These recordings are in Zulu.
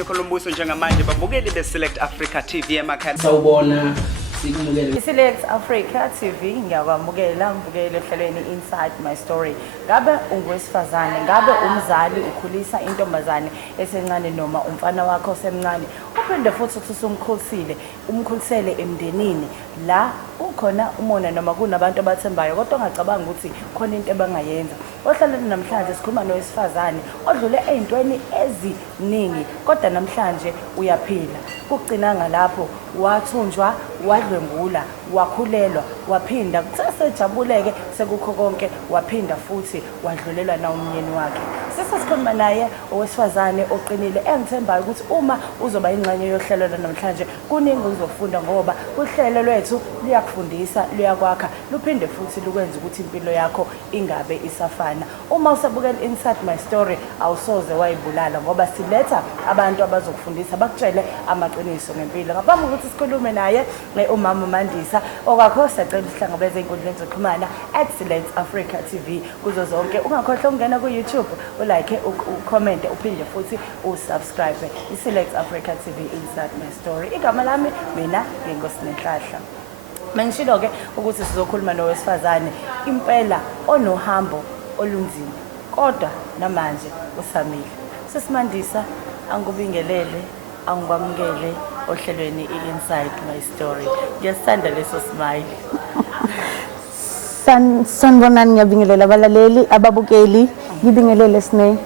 Nyoko Lombuso njengamanje babukeli beSelect Africa TV emakhaya. Sawubona sikumukele Select Africa TV ngiyakwamukela mbukele ehlelweni Inside My Story. Ngabe ungowesifazane, ngabe umzali ukhulisa intombazane esencane noma umfana wakho osemncane, uphinde futhi usumkhulisile, umkhulisele emndenini la ukhona umona noma kunabantu abathembayo kodwa ungacabanga ukuthi khona into abangayenza. Ohlaleni namhlanje sikhuluma nowesifazane odlule ezintweni eziningi kodwa namhlanje uyaphila. Kugcina ngalapho wathunjwa, wadlwengula, wakhulelwa, waphinda kusesejabuleke sekukho konke, waphinda futhi wadlulelwa na umnyeni wakhe. Sesikhuluma naye owesifazane oqinile engithembayo ukuthi uma uzoba ingxenye yohlelo namhlanje kuningi uzofunda ngoba uhlelo lwethu liyakufundisa, luyakwakha, luphinde futhi lukwenza ukuthi impilo yakho ingabe isafana. Uma usabukela Inside My Story awusoze wayibulala ngoba siletha abantu abazokufundisa bakutshele amaqiniso ngempilo. Ngaphambi kokuthi sikhulume naye umama Mandisa okwakho sicela isihlangabeze inkundleni zokuxhumana Select Africa TV kuzo zonke. Ungakhohlwa ukungena ku YouTube, ulike, ucomment, uphinde futhi usubscribe iSelect Africa TV Inside My Story. Igama lami mina ngingoSinenhlahla. Mangishilo ke ukuthi sizokhuluma nowesifazane impela onohambo olunzima kodwa namanje usamile. Sesimandisa angubingelele, angikwamukele ohlelweni Inside My Story. Ngiyasithanda leso smile. Sanibonani, ngiyabingelela abalaleli ababukeli, ngibingelele sine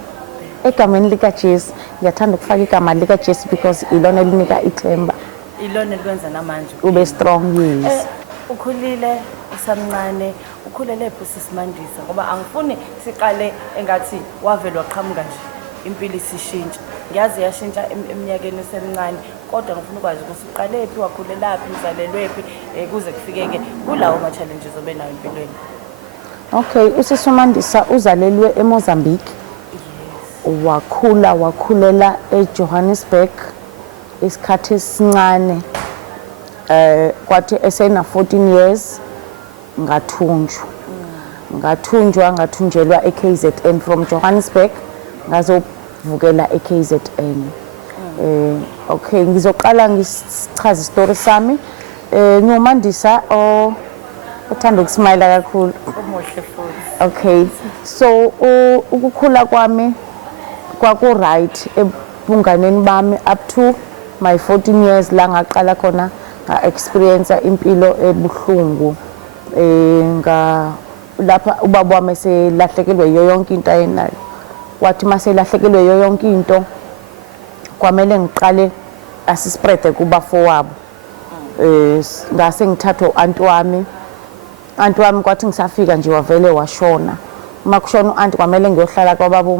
egameni lika Jesu. Ngiyathanda ukufaka igama lika Jesu because ilona elinika ithemba, ilona likwenza namanje ube strong. Yes, ukhulile usamncane, ukhulele phusi Simandisa ngoba angifuni siqale engathi wavela waqhamuka nje impilo isishintsha. Ngiyazi yashintsha eminyakeni esemncane kodwa ngifuna ukwazi ukuthi uqalephi, wakhulelaphi, uzalelwephi kuze kufikeke kulawo ma challenges obenayo empilweni. okay. Usisi Mandisa uzalelwe eMozambique. Wakhulela eJohannesburg isikhathi esincane, kwathi esena 14 years ngathunjelwa eKZN from Johannesburg ngazovukela eKZN. Okay, ngizoqala ngichaza story sami. NgoMandisa othanda ukusmile kakhulu. Umuhle futhi. Okay, so ukukhula kwami kwaku right ebunganeni bami up to my 14 years la ngaqala khona nga experience impilo ebuhlungu. Lapha ubaba wami selahlekelwe yonke into ayenayo. Wathi mase lahlekelwe yonke into kwamele ngiqale asispread kubafowabo. Ngase ngithathwa uanti wami kwathi ngisafika nje wavele washona. Uma kushona uanti kwamele ngiyohlala kwababa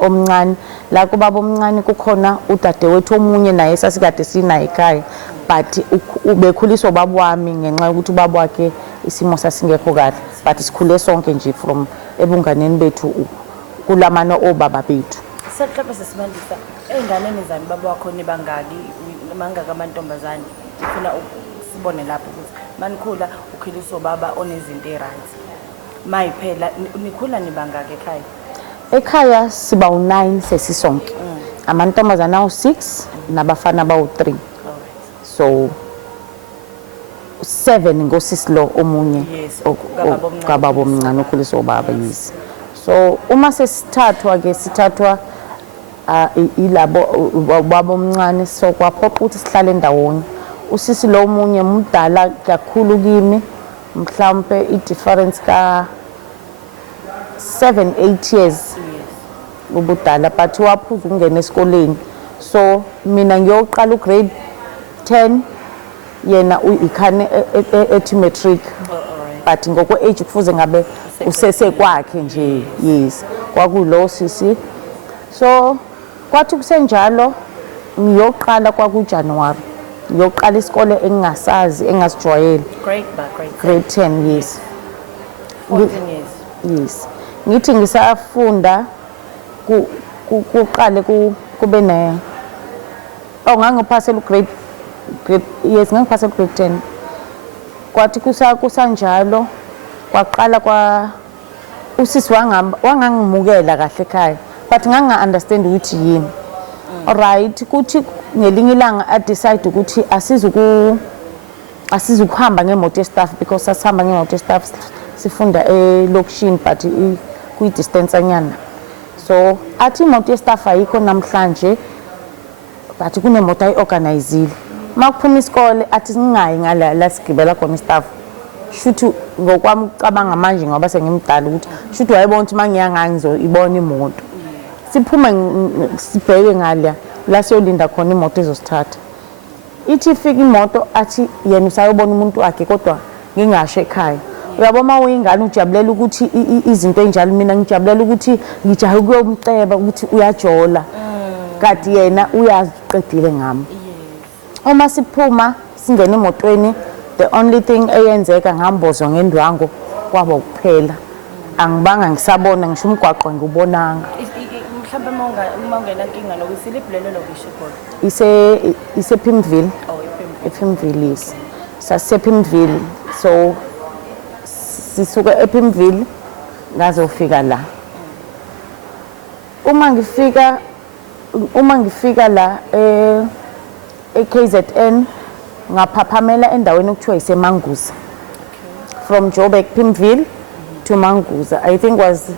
omncane. La kubaba omncane kukhona udadewethu omunye naye sasikade sinaye ekhaya but ubekhuliswa ubaba wami ngenxa yokuthi ubaba wakhe isimo sasingekho kahle, but sikhule sonke nje from ebunganeni bethu kulamana obaba bethu. Sehlaphe sesimandisa einganeni zami baba wakho nibangaki mangaka amantombazane ufuna sibone lapho ukuthi manikhula ukhiliswa baba onezinto eziright. Mayiphela nikhula nibangaki ekhaya? Ekhaya siba u9 sesisonke. Amantombazana awu6 nabafana bawu3. So 7 ngosisi lo omunye kababa omncane okhuliswa ubaba. Yes. So uma sesithathwa ilabo baba omncane so kwaphoqa ukuthi sihlale ndawonye. Usisi lo omunye mdala kakhulu kimi, mhlambe i-difference ka 7-8 years ubudala, but waphuza ukungena esikoleni. So mina ngiyoqala ugrade 10 yena uyikhane ethi matric, but ngokwe age kufuze ngabe usese kwakhe nje. Yes, kwakulo sisi. So kwathi kusenjalo ngiyoqala kwakuJanuary, ngiyoqala isikole engingasazi engasijwayele. Grade 10. Yes, 14 years. Yes, ngithi ngisafunda kuqale kube ne ngangiphasela grade yes ngangiphasela grade 10. Kwathi kusanjalo kwaqala usisi wangangimukela kahle ekhaya but nganga understand ukuthi yini. Alright, kuthi ngelinye ilanga I decide ukuthi asizukuhamba ngemoto yestaff because sasihamba ngemoto yestaff sifunda elokishini but kwi distance anyana. So athi imoto yestaff ayikho namhlanje but kunemoto ayiorganizile. Makuphuma isikole athi singayi ngala la sigibela khona istaff. Shuthu ngokwami ucabanga manje ngoba sengimdala ukuthi shuthu wayebona ukuthi mangiya ngizoibona imoto. Siphume sibheke ngala la siyolinda khona imoto ezosithatha. Ithi ifika imoto athi yena usayobona umuntu wakhe kodwa ngingasho ekhaya. Uyabona uyingane ujabulela ukuthi izinto enjalo mina ngijabulela ukuthi ngijahe ukuyomceba ukuthi uyajola. Kanti yena uyaziqedile ngami. Uma siphuma singena emotweni the only thing eyenzeka ngambozwa ngendwango kwaba ukuphela. Angibanga ngisabona ngisho umgwaqo ngubonanga. Mhlawumbe uma ungena inkinga lokusiliphi lelo lokusho khona? Ise Pimville. Oh, ePimville is. Sasepimville. So sisuka ePimville ngazofika la. Uma ngifika la eKZN ngaphaphamela endaweni okuthiwa iseManguza. From Joburg Pimville to Manguza. I think was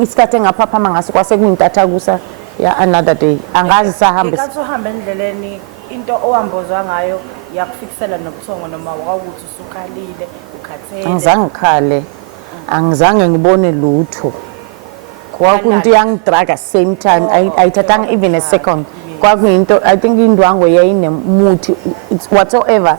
isikhathi engaphaphama ngaso kwase kuyintatha kusa ya another day. Angazi sahamba. Ngenkathi uhamba endleleni into owambozwa ngayo yakufikisela nobuthongo noma wawukuthi usukhalile ukhathele. Angizange ngikhale. Angizange ngibone lutho. Kwakuyinto yangidraga same time. Ayithathanga even a second. Kwakuyinto I think indwango yayinemuthi it's whatsoever.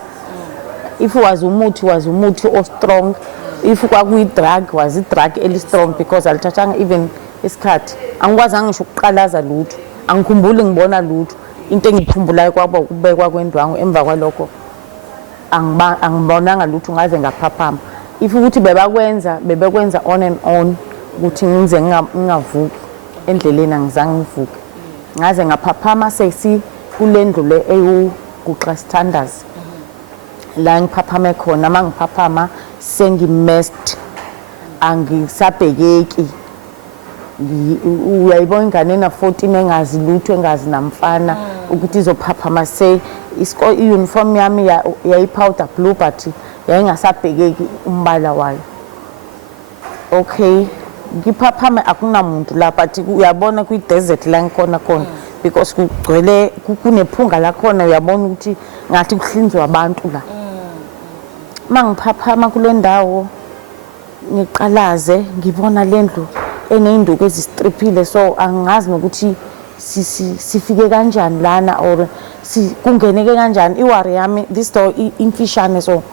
If it was umuthi o strong. If kwakuyi drug was it drug eli strong because alithathanga even isikhathi. Angikwazanga ngisho ukuqalaza lutho. Angikhumbuli ngibona lutho. Into engikhumbulayo kwaba ukubekwa kwendwango emva kwalokho angibonanga lutho ngaze ngaphaphama. If ukuthi bebekwenza on and on ukuthi ngize ngingavuki endleleni angizange ngivuke. Ngaze ngaphaphama sesi kulendlu le eyokuxa standards. La ngiphaphame khona mangiphaphama sengimest angisabhekeki. Uyayibona ingane na 14 engazi lutho engazi namfana ukuthi izophaphama se uniform yami yayipowder blue but yayingasabhekeki umbala wayo. Okay, ngiphaphama akunamuntu la but uyabona kwi desert la ngikhona khona because kugcwele kunephunga la khona uyabona ukuthi ngathi kuhlinzwa abantu la. Mangiphaphama kule ndawo ngiqalaze ngibona lendlu eneyinduku ezistriphile so angazi nokuthi sifike kanjani lana or kungeneke kanjani iwari yami this door imfishane so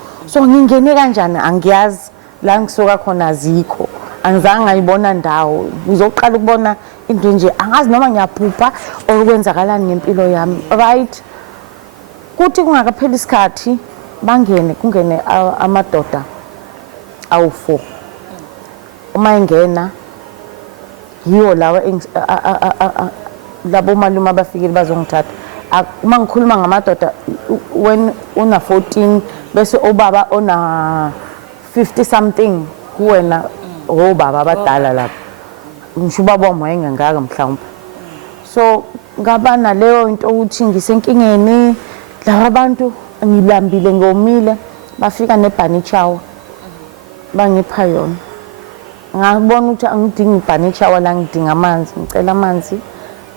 ngingene kanjani angiyazi la ngisuka khona azikho angizange ngayibona ndawo ngizoqala ukubona into nje angazi noma ngiyaphupha or ukwenzakalani ngempilo yami right kuthi kungakapheli isikhathi kungene amadoda awu4 uma ingena yiwo lawa labo malume abafikile bazongithatha uma ngikhuluma ngamadoda when una 14 bese obaba ona 50 something kuwena obaba abadala lapho ngisho ubaba wami ngaka mhlawumbe so ngabana leyo into ukuthi ngisenkingeni laba bantu ngilambile ngomile bafika nebhani chawa bangipha yona ngabona ukuthi angidingi ibhani chawa la ngidinga amanzi ngicela amanzi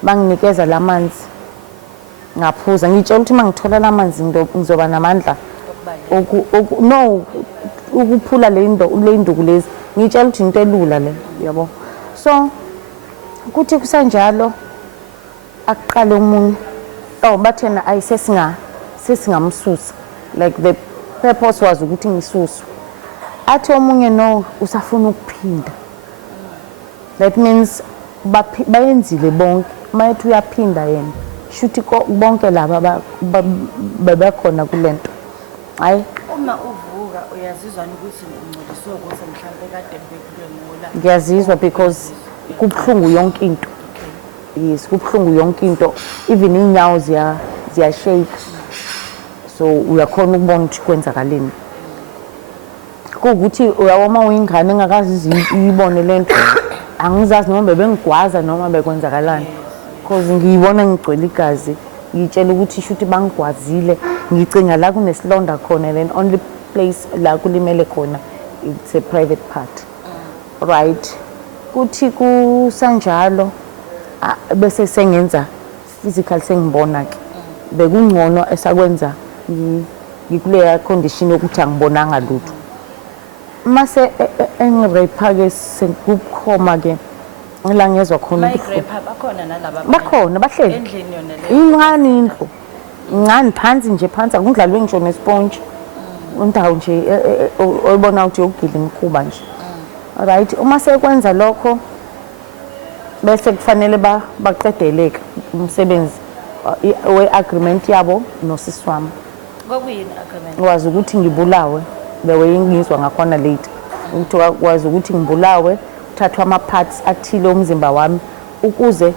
banginikeza lamanzi ngaphuza ngitshela ukuthi mangithola lamanzi ngizoba namandla no ukuphula le induku lezi ngitshela ukuthi into elula le yabo so kuthi kusanjalo aqale umunye bathena sesingamsusa like the purpose was ukuthi ngisusu athi omunye no usafuna ukuphinda that means bayenzile bonke mayithi uyaphinda yena shuthi bonke laba bebekhona kulento hayi uma uvuka uyazizwa ukuthi ungcoliswe ukuthi mhlambe kade bekule ngola ngiyazizwa because kubhlungu yonke into yes kubhlungu yonke into even inyawo ziyashake so uyakhona ukubona ukuthi kwenzakaleni ukuthi uyawoma uyingane engakazi izibone lento angizazi noma bebengigwaza noma bekwenzakalani because ngiyibona ngigcwele igazi ngitshela ukuthi shuthi bangigwazile ngicinga la kunesilonda khona and only place la kulimele khona it's a private part right kuthi kusanjalo bese sengenza physical sengibona ke bekungcono esakwenza ngikuleya condition yokuthi angibonanga lutho mase engirape ke sekukhoma ke la ngezwa khona Migrape bakhona nalaba bakhona bahleli endlini yona le incane indlu incane phansi nje phansi akudlalwe ngisho nesponge indawo nje oyibona ukuthi yokugila imkhuba nje right uma sekwenza lokho bese kufanele baqedeleke umsebenzi we-agreement yabo nosisi wami kwakuyini agreement wazi ukuthi ngibulawe the way ngizwa ngakhona late ukuthi wazi ukuthi ngibulawe uthathwa ama-parts athile omzimba wami ukuze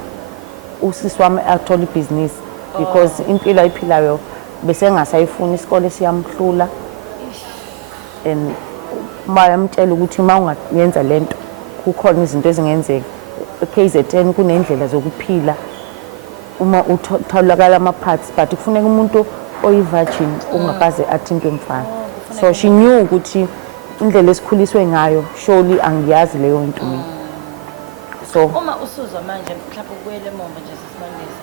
usisi wami athole ibhizinisi because impilo ayiphilayo bese ngasayifuna isikole siyamhlula and bayamtshela ukuthi uma ungayenza lento kukhona izinto ezingenzeka KZN kunendlela zokuphila uma utholakala ama-parts but kufuneka umuntu oyi-virgin ungakaze athintwe mfana so she knew ukuthi indlela esikhuliswe ngayo surely angiyazi leyo nto mina so uma usuzwa manje mhlawumbe kubuyele emumva nje sisimangisi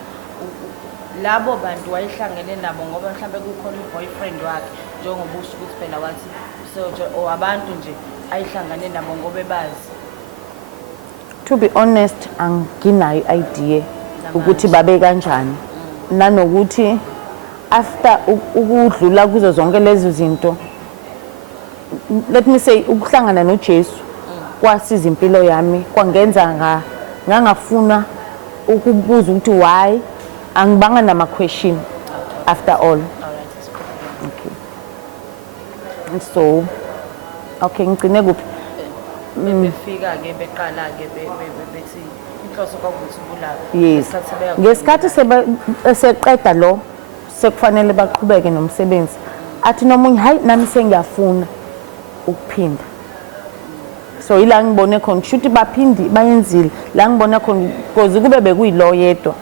labo bantu wayehlangene nabo ngoba mhlawumbe kukhona i-boyfriend wakhe njengoba usho ukuthi phela wathi so abantu nje ayihlangane nabo ngoba bazi to be honest anginayo idea ukuthi babe kanjani nanokuthi after ukudlula kuzo zonke lezo zinto let me say ukuhlangana noJesu kwasiza impilo yami kwangenza ngangafuna ukubuza ukuthi why angibanga nama question after all okay so okay ngicine kuphi befika ke beqala ke bethi inhloso kwakuthi ubulawe yes ngesikhathi seqeda lo sekufanele baqhubeke nomsebenzi athi nomunye hayi nami sengiyafuna ukuphinda so ila ngibone khona shuthi baphindi bayenzile la ngibona khona because kube bekuyilo yedwa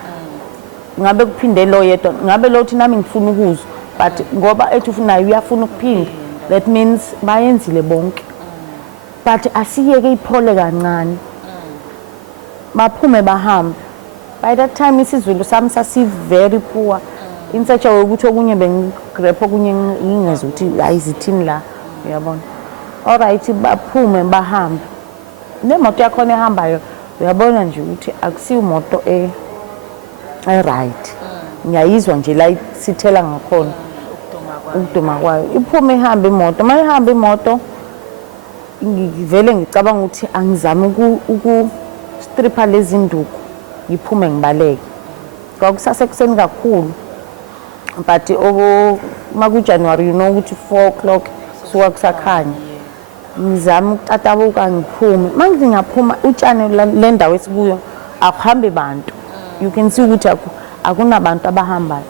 ngabe kuphinde lo yedwa ngabe lo uthi nami ngifuna ukuzwa but ngoba ethi ufuna uyafuna ukuphinda that means bayenzile bonke but asiyeke iphole kancane baphume bahamba by that time isizulu sami sasi very poor in such a way ukuthi okunye bengigrep okunye ngingezwe ukuthi ayizithini la uyabona alright baphume bahamba nemoto yakhona ehambayo uyabona nje ukuthi akusiyo imoto right ngiyayizwa nje la sithela ngakhona ukuduma kwayo iphume ihamba imoto mayihamba imoto ngivele ngicabanga ukuthi angizame stripha lezi nduku ngiphume ngibaleke kwakusasekuseni kakhulu but makuJanuary you know ukuthi 4 o'clock suka kusakhanya ngizama ukutatabuka ngiphume mangithi ngaphuma utshani le ndawo esikuyo akuhambe bantu you can see ukuthi akunabantu abahambayo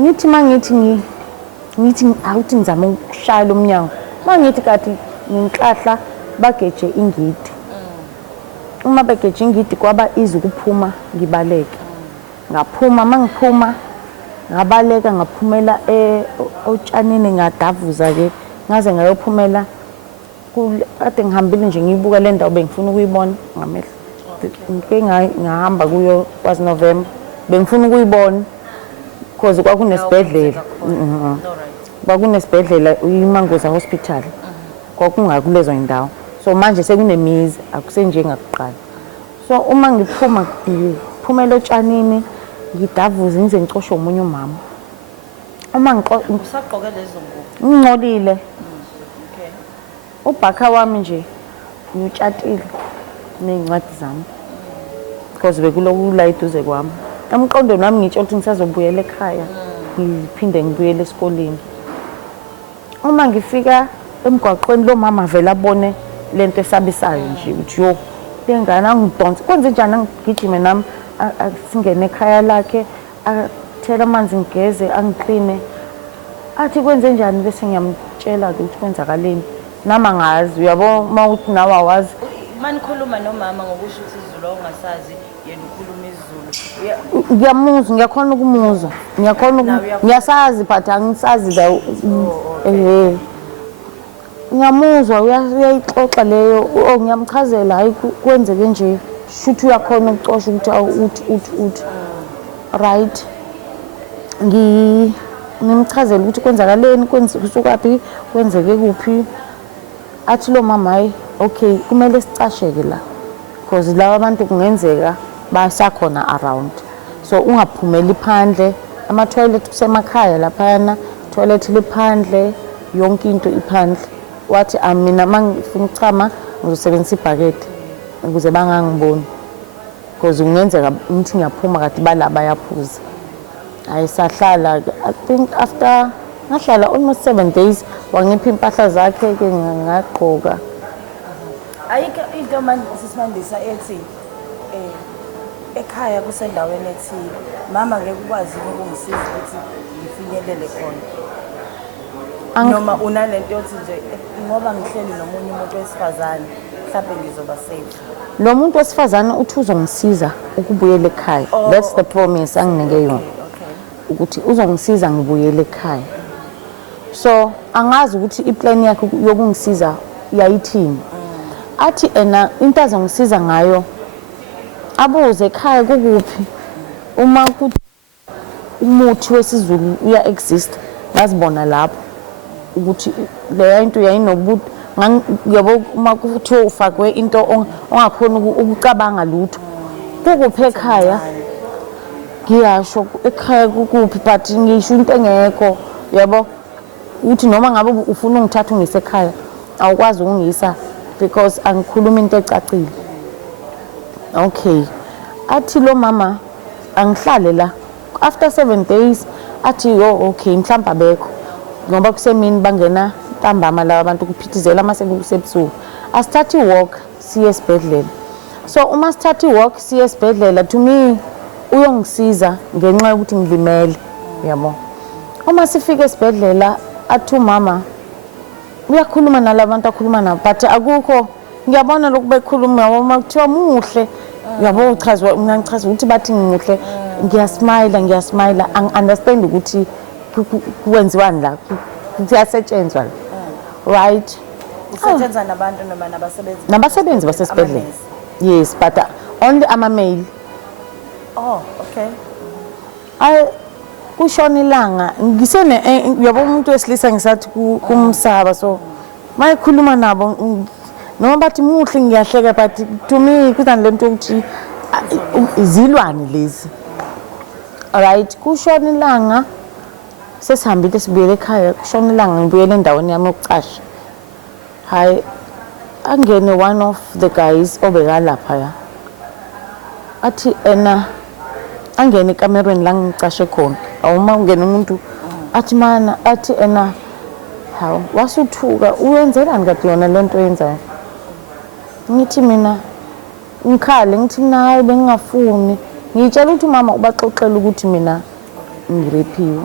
ngithi ngithi awuthi ngizama ukushaya lo mnyango mangithi kathi nginhlahla bageje ingidi uma bageje ingidi kwaba izukuphuma ngibaleke ngaphuma mangiphuma ngabaleka ngaphumela otshanini ngadavuza ke ngaze ngayophumela kade ngihambile nje ngiyibuka le ndawo bengifuna ukuyibona ngamehlo ngike ngahamba kuyo was November bengifuna ukuyibona because kwakunesibhedlela kwakunesibhedlela uyimangoza hospital kwakungakulezo indawo so manje sekunemizi akusenjengakuqala so uma ngiphumela otshanini ngidavuza ngize ngicoshe umunye umama uma usaqoke lezo ngubo ngingcolile okay ubhakha wami nje ngitshatile nezincwadi zami because bekuloku la eduze kwami emqondweni wami ngitsho ukuthi ngisazobuyela ekhaya ngiphinde ngibuyele esikoleni uma ngifika emgwaqweni lo mama vele abone lento esabisayo nje uthi yo lengane angidonse kwenze njani angigijime nami singene ekhaya lakhe athela amanzi ngigeze angicline athi kwenze njani bese ngiyamtshela ukuthi kwenzakaleni nami angazi uyabo mawuthi nawe awazi manikhuluma nomama ngokusho ukuthi izulu ongasazi yena ukhuluma isiZulu. Ngiyamuzwa, ngiyakhona ukumuzwa. Ngiyasazi but angisazi la. Ngiyamuzwa uyayixoxa leyo. Oh ngiyamchazela hayi kwenzeke nje. Shuthi uyakhona ukucosha ukuthi uthi. Right. Ngimchazela ukuthi kwenzakaleni, kusukaphi, kwenzeke kuphi. Athi lo mama hayi okay kumele sicasheke la. Because laba abantu kungenzeka basakhona around. So ungaphumeli phandle. Ama toilet kusemakhaya laphana, toilet liphandle, yonke into iphandle. Wathi mina mangifuna ukuchama ngizosebenzisa ibhakede ukuze bangangiboni. Because kungenzeka ukuthi ngiyaphuma kade balaba yaphuza. Ayisahlala I think after ngahlala almost 7 days wangipha impahla zakhe ke ngagqoka. Ayike into manje sisimandisa ethi ekhaya kusendaweni ethile mama ngeke ukwazi ukungisiza ukuthi ngifinyelele khona. Noma unalento yothi nje ngoba ngihleli nomunye umuntu wesifazane mhlawumbe ngizoba safe. Lo muntu wesifazane uthi uzongisiza ukubuyela ekhaya. That's the promise anginike yona. Ukuthi uzongisiza ngibuyele ekhaya. So angazi ukuthi iplan yakhe yokungisiza yayithini. Athi ena into azongisiza ngayo abuze ekhaya kukuphi uma kuthi umuthi wesiZulu uya exist ngazibona lapho ukuthi le into yayinobuthi yabo uma kuthiwa ufakwe into ongakhona ukucabanga lutho kukuphi ekhaya ngiyasho ekhaya kukuphi but ngisho into engekho yabo uthi noma ngabe ufuna ungithatha ungisekhaya awukwazi ukungisa because angikhuluma into ecacile. Okay. Athi lo mama angihlale la after 7 days athi okay mhlawumbe abekho ngoba kusemini bangena ntambama la abantu kuphithizela amasebusuku asithatha iwalk siye esibhedlela. So uma sithatha iwalk siye esibhedlela to me uyongisiza ngenxa yokuthi ngilimele yabo. Uma sifika esibhedlela athi mama uyakhuluma nalabantu akhuluma nabo but akukho ngiyabona lokhu bekhuluma uma kuthiwa muhle yabo uchazwa ngichaza ukuthi bathi ngimuhle ngiyasmile understand ukuthi kwenziwani la kuyasetshenzwa right usetshenzwa nabantu noma nabasebenzi basesibhedlela. Yes but only ama male. Oh okay. Ay kushona ilanga ngisene yabo umuntu wesilisa ngisathi kumsaba so mayikhuluma nabo noma bathi muhle ngiyahleka but to me kuzani lento ukuthi izilwane lezi. Alright kushona ilanga sesihambile sibuyele ekhaya kushona ilanga ngibuyele endaweni yami yokucasha. Hayi angene one of the guys obekalapha ya athi ena angene ekamerweni la ngicashe khona awuma ungena umuntu athi mana athi ena hawo wasuthuka uyenzelani kade yona lento yenzayo. Ngithi mina ngikhale ngithi mina hayi bengingafuni ngitshela ukuthi mama ubaxoxela ukuthi mina ngirepiwe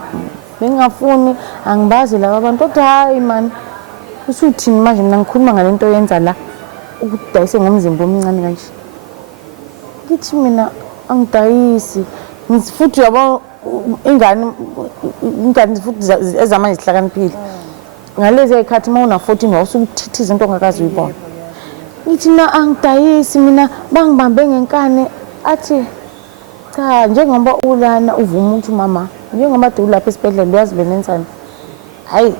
bengingafuni angibazi laba bantu kodwa hayi man usuthini manje mina ngikhuluma ngalento yenza la ukudayise ngomzimba omncane kanje. Ngithi mina angidayisi futhi yabo ingane futhi ezamanje zihlakaniphile ngalezi ezikhathi uma una 14 wawusukuthithiza into ongakazi uyibona. Ngithi na angidayisi mina bangibambe ngenkane athi cha njengoba ulana uvuma ukuthi mama njengoba ulapha esibhedlela uyazi benenzani hayi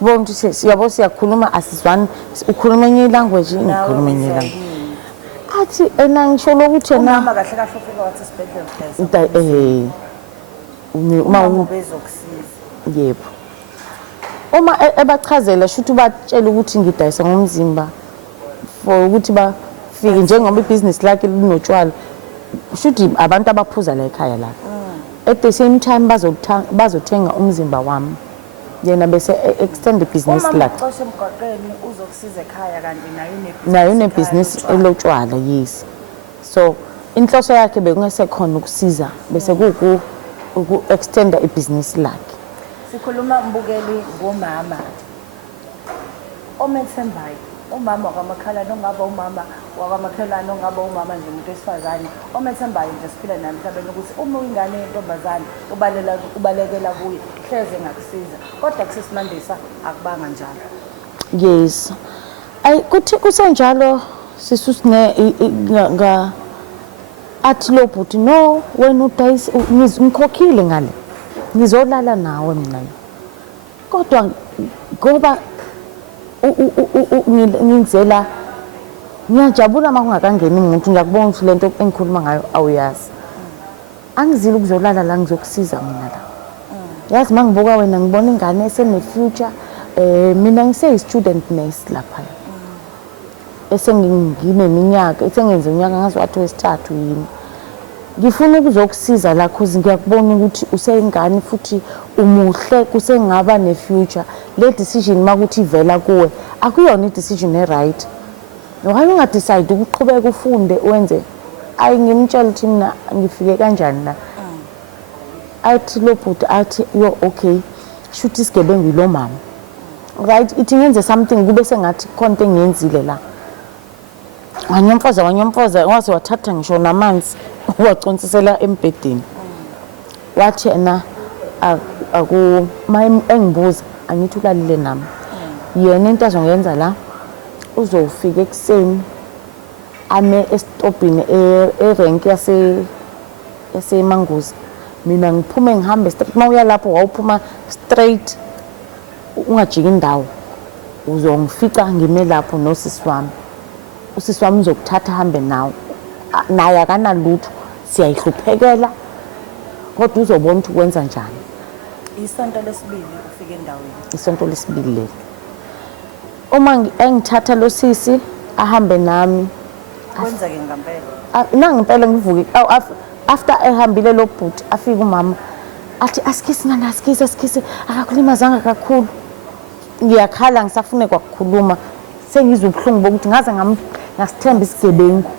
ubona ukuthi siyabo siyakhuluma asizwani ukhuluma enye language ngikhuluma enye language. Athi ena ngisho lokuthi ena mama kahle kahle ufika wathi esibhedlela uma bezokusiza. Yebo. Uma ebachazela shuthi batshela ukuthi ngidayisa ngomzimba for ukuthi bafike njengoba ibusiness lakhe linotshwala shuthi abantu abaphuza la ekhaya la. At the same time bazothenga umzimba wami yena bese extend the business lakhe. Uma uxosha emgwaqeni uzokusiza ekhaya kanti nayo une business elotshwala yes. So inhloso yakhe bekungasekhona ukusiza bese uku extenda ibusiness lakhe. Sikhuluma mbukeli ngomama omethembayo umama wakamakhalane ongaba umama wakamakhelwane ongaba umama nje umuntu wesifazane omethembayo nje siphila naye emhlabeni ukuthi uma uyingane yentombazane ubalekela kuye hleze ngakusiza kodwa kusesimandisa akubanga njalo. Yes. Kuthi kusenjalo sisusine athi lo bhuti no wena udayisi ngikhokhile ngale ngizolala nawe mina kodwa ngoba ngizela ngiyajabula uma kungakangeni umuntu ngiyakubona ukuthi lento engikhuluma ngayo awuyazi angizile ukuzolala la ngizokusiza mina la yazi mangibuka wena ngibona ingane esene future mina ngise-student nurse lapha esengineminyaka esengenze unyaka ngaze wathi wesithathu yini ngifuna ukuzokusiza la cause ngiyakubona ukuthi usengane futhi umuhle kusengaba nefuture le decision makuthi ivela kuwe akuyona i-decision e-right why ungadecide ukuqhubeka ufunde wenze ayi ngimtshela ukuthi mina ngifike kanjani la athi lo bhuti athi yo okay shuthi isigebengu lo mama right ithi ngenze something kube sengathi konke engiyenzile la wanyomfoza waze wathatha ngisho namanzi wacontsisela embedeni wathi yena engibuza angithi ulalile nami yena into azongenza la uzofika ekuseni ame estopini erenk yaseMangozi mina ngiphume ngihambe straight mawuya lapho wawuphuma straight ungajiki indawo uzongifica ngime lapho nosisi wami usisi wami uzokuthatha hambe nawe naye akanalutho siyayihluphekela kodwa uzobona ukuthi ukwenza njani. Isonto lesibili ufike endaweni. Isonto lesibili leli uma engithatha lo sisi ahambe nami kwenza ke ngempela nangempela ngivuke after ehambile lo bhuti afika umama athi asikisi nana asikisi akakulimazanga kakhulu ngiyakhala ngisafune kwakukhuluma sengizwe ubuhlungu bokuthi ngaze ngasithemba isigebengu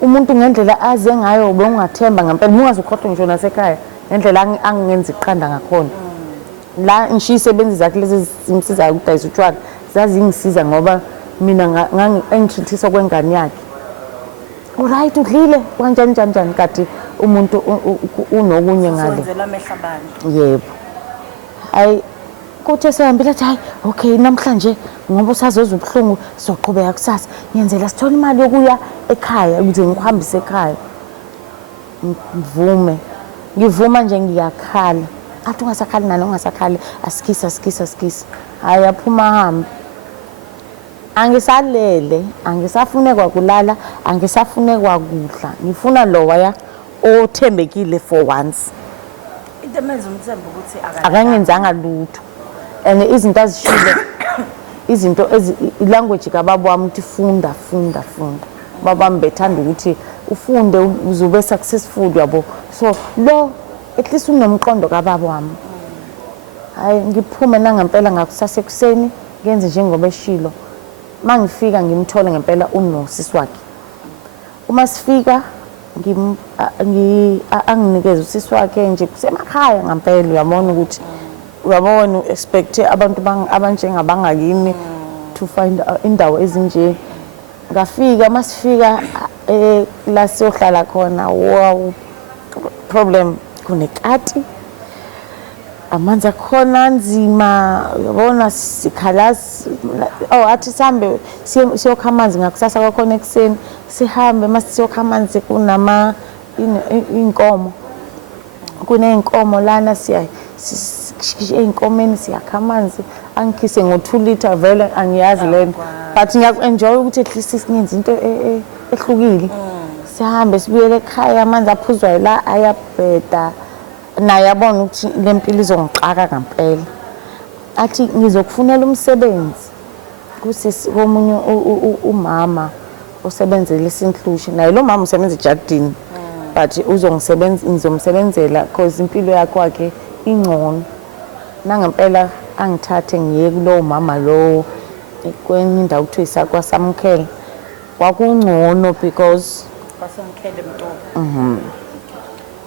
umuntu ngendlela aze ngayo ubungathemba ngempela ungazukhohlwa ngisho nasekhaya ngendlela angenza iqanda ngakhona la ngishisebenzi zakhe lezi simsizayo ukudayisa utshwala zazingisiza ngoba mina ngangithithisa kwengane yakhe alright udlile kanjani kati umuntu unokunye ngale wenzela amehla abantu yebo hayi kuthe sehambile athi hayi okay namhlanje ngoba usazozwa ubuhlungu sizoqhubeka kusasa ngiyenzela sithola imali yokuya ekhaya ukuze ngikuhambise ekhaya ngivuma nje ngiyakhala athi ungasakhali nani ungasakhali asikisa hayi aphuma hamba angisalele angisafune kwakulala angisafune kwakudla ngifuna lo waya othembekile for once into emenza umthembo ukuthi akangenzanga lutho and izinto azishile izinto language kababa wami uthi funda baba mbethanda ukuthi ufunde uzobe successful yabo so lo at least unomqondo kababa wami hayi ngiphume nangempela ngakusasa ekuseni ngenze njengoba eshilo mangifika ngimthole ngempela unosisi wakhe uma sifika anginikeza usisi wakhe nje kusemakhaya ngempela uyabona ukuthi uyabona expect abantu abanjengabangakini to find indawo ezinje ngafika masifika la siyohlala khona wow problem kunekati amanzi akhona nzima uyabona sikhalazi athi sihambe siyokha amanzi ngakusasa kwakhona ekuseni sihambe masiyokha amanzi kunama inkomo kuneyinkomo lana eyinkomeni siyakha amanzi angikhise ngo2 liter vele angiyazi lento but ngiyaku-enjoy ukuthi at least singenza into ehlukile sihambe sibuyele ekhaya amanzi aphuzwayo la ayabheda naye abona ukuthi le mpilo izongixaka ngempela athi ngizokufunela umsebenzi kusisi komunye umama osebenzela eSintlushi naye lo mama usebenza eJardini but ngizomsebenzela because impilo yakhe wakhe ingcono nangempela angithathe ngiye kulowo mama lo kwenye indawo kuthiwa isakwaSamkhele kwakungcono because kwaSamkhele Mtobo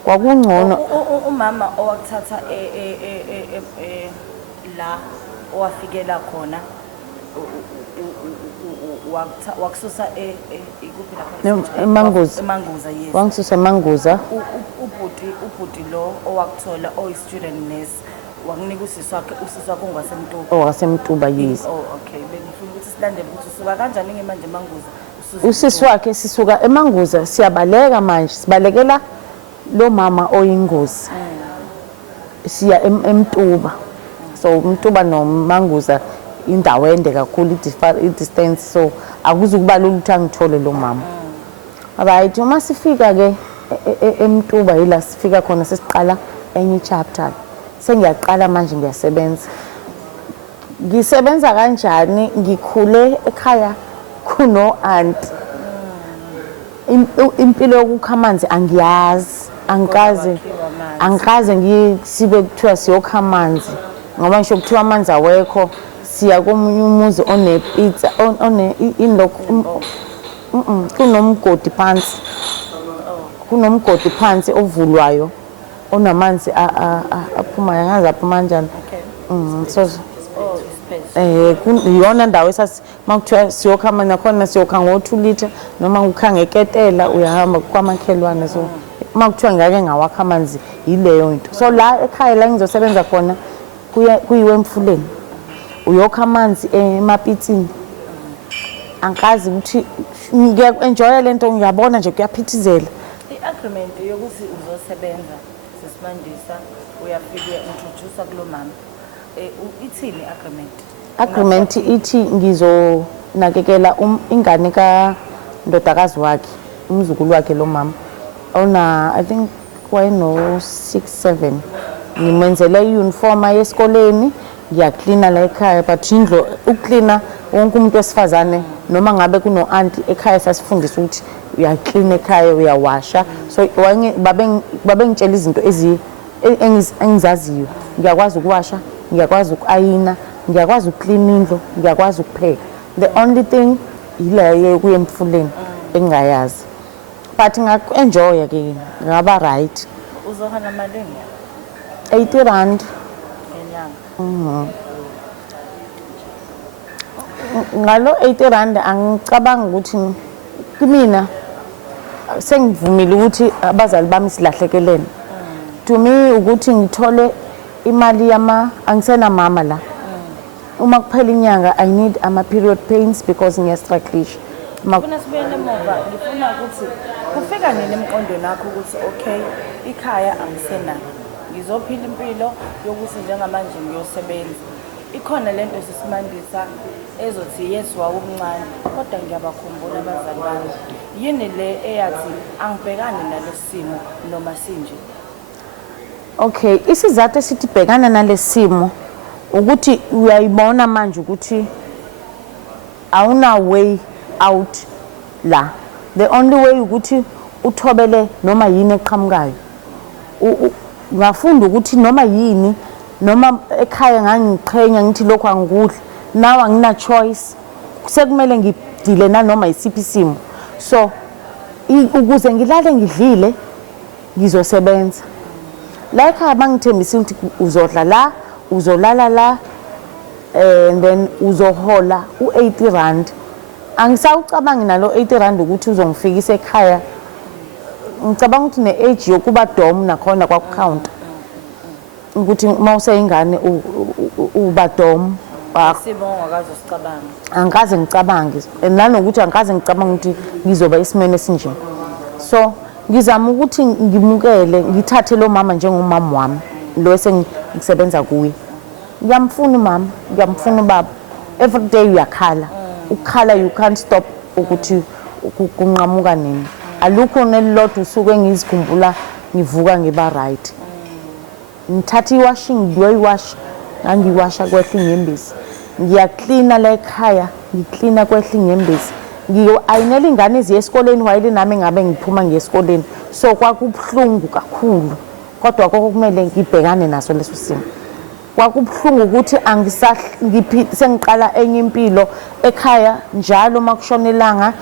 kwakungcono umama owakuthatha la owafikela khona wakususa ikuphi lapha eManguza. eManguza, yes. Wangisusa eManguza. ubhuti lo owakuthola oyi-student nurse wakunika usisi wakho ungasemtuba. Owasemtuba, yes. Oh, okay. Bengifuna ukuthi silandele ukuthi usuka kanjani-ke manje eManguza Usisi wakhe sisuka eManguza siyabaleka manje sibalekela lo mama oyingozi. Siya eMtuba. So uMtuba noManguza indawo ende kakhulu i-distance, so akuzukuba lula ukuthi angithole lo mama. Right, uma sifika ke eMtuba yila sifika khona sesiqala enye chapter. Sengiyaqala manje ngiyasebenza. Ngisebenza kanjani? Ngikhule ekhaya kuno aunt. Impilo yokukha amanzi angiyazi, angikaze ngisibe kuthiwa siyokha amanzi ngoba ngisho kuthiwa amanzi awekho siya komunye umuzi onepizza kunomgodi phansi ovulwayo onamanzi aphumayo angazi aphuma kanjani. So iyona ndawo esasi makuthiwa siyokha amanzi nakhona siyokha ngo-2 liter noma ukha ngeketela uyahamba kwamakhelwane. So makuthiwa ngake ngawakha amanzi yileyo into. So la ekhaya la ngizosebenza khona kuyiwe Emfuleni uyokha amanzi emapitsini. Angikazi ukuthi ngiya-enjoya lento, ngiyabona nje kuyaphithizela. I-agreement yokuthi uzosebenza sisimandisa uyafika introduce kulo mama ithini agreement ithi ngizonakekela ingane ndodakazi wakhe umzukulu wakhe lo mama ona I think wayeno 6-7. Ngimenzele i-uniform yesikoleni, ngiyaklina la ekhaya, but indlo uklina wonke umuntu wesifazane noma ngabe kuno auntie ekhaya sasifundisa ukuthi uyaklina ekhaya uyawasha. So babe ngitshela izinto engizaziyo. Ngiyakwazi ukuwasha, ngiyakwazi ukayina, ngiyakwazi ukuklina indlu, ngiyakwazi ukupheka. The only thing ile kuye Emfuleni engayazi, but ngaku-enjoya ke, ngaba right. Uzohola malini? 80 rand ngenyanga. Ngalo 80 rand angicabanga ukuthi kimina sengivumile ukuthi abazali bami silahlekelene. To me ukuthi ngithole imali angisena mama la. Uma kuphela inyanga I need ama-period pains because ngiyastrugglisha. Ngifuna sibuyele emuva, ngifuna ukuthi kufika nini emqondweni wakho ukuthi okay ikhaya angisenayo, ngizophila impilo yokuthi njengamanje ngiyosebenza. Ikhona lento sisimandisa ezothi yes wawumncane kodwa ngiyabakhumbula abazali bami. Yini le eyathi angibhekane nalesimo noma sinje? Okay, isizathu esithi bhekana nalesimo ukuthi uyayibona manje ukuthi awuna way out la. The only way ukuthi uthobele noma yini eqhamukayo. Ngafunda ukuthi noma yini noma ekhaya ngangiqhenya ngithi lokho angikudli, now angina choice, sekumele ngidile nanoma isiphi isimo. So ukuze ngilale ngidlile ngizosebenza. La ekhaya bangithembisa ukuthi uzodla la, uzolala la, and then uzohola u-80 rand. Angisawucabangi nalo 80 rand ukuthi uzongifikisa ekhaya. Ngicabanga ukuthi ne-age yokuba dom nakhona kwakukhawunta ukuthi uma useyingane uba dom. Isimo ongakaze usicabanga. Angikaze ngicabange, nanokuthi angikaze ngicabanga ukuthi ngizoba esimeni esinje. So ngizama ukuthi ngimukele, ngithathe lo mama njengomama wami lo esengisebenza kuye. Ngiyamfuna mama, ngiyamfuna baba. Every day uyakhala. Ukukhala you can't stop ukuthi kunqamuka nini. Alukho nelilodwa usuke ngizikhumbula ngivuka ngiba right. Ngithatha iwashing ngiyoyiwash, ngangiwasha kwehla inyembezi. Ngiyaklina la ekhaya, ngiklina kwehla inyembezi. Ayinela ingane eziye esikoleni wayile nami ngabe ngiphuma ngiyesikoleni. So kwakubhlungu kakhulu. Kodwa kokumele ngibhekane naso leso simo. Kwakubhlungu ukuthi sengiqala enye impilo ekhaya njalo makushonelanga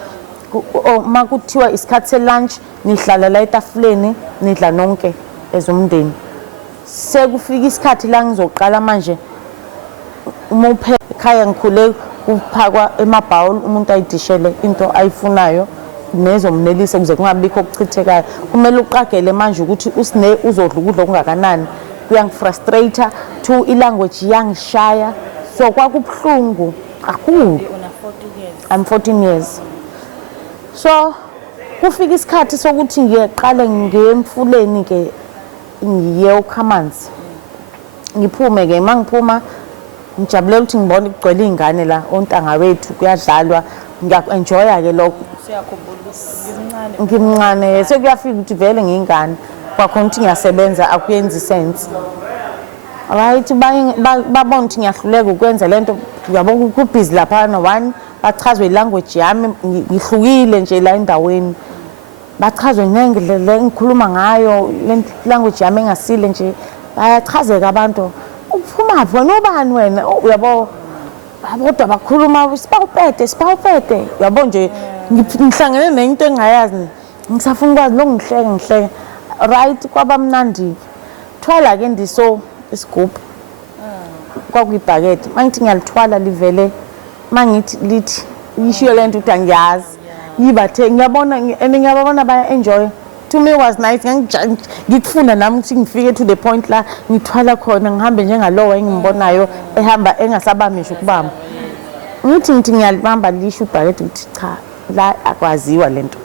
makuthiwa isikhathi se-lunch nihlala la etafuleni nidla nonke ezomndeni. Sekufika isikhathi la ngizoqala manje uma ekhaya ngikhule kuphakwa emabhawuli umuntu ayidishele into ayifunayo nezomnelise ukuze kungabikho okuchithekayo. Kumele uqagele manje ukuthi usine uzodla ukudla okungakanani. Kuyangifrustrate to ilanguage yangishaya so kwakubuhlungu kakhulu. I'm 14 years. So kufika isikhathi sokuthi ngiyeqale ngemfuleni ke ngiye ukhamanzi. Ngiphume ke mangiphuma ngijabulela ukuthi ngibone kugcwele izingane la ontanga wethu kuyadlalwa ngiya-enjoya ke lokho. Ngimncane sekuyafika ukuthi vele ngiyingane kwakhona ukuthi ngiyasebenza akuyenzi sense. Right babona ukuthi ngiyahluleka ukwenza lento uyabona kubhizi lapha no one bachazwe ilanguage yami ngihlukile nje la endaweni. Bachazwe ngendlela ngikhuluma ngayo le language yami engasile nje bayachazeka abantu. Uphuma wena ubani wena uyabo abodwa bakhuluma sipawupete uyabo nje ngihlangene nento engayazi ngisafuna ukwazi longihleke right kwabamnandi thwala ke ndiso isigubhu kwakuyibhakede mangithi ngiyalithwala livele mangithi lithi yishiyo lento ukuthi angiyazi yibathe ngiyabona baya enjoy. To me was nice ngikufuna nami ukuthi ngifike to the point la ngithwala khona ngihambe njengalowo engimbonayo ehamba engasabamisha ukubamba. Ngithi ngiyalibamba lisho ibhakede ukuthi cha la akwaziwa lento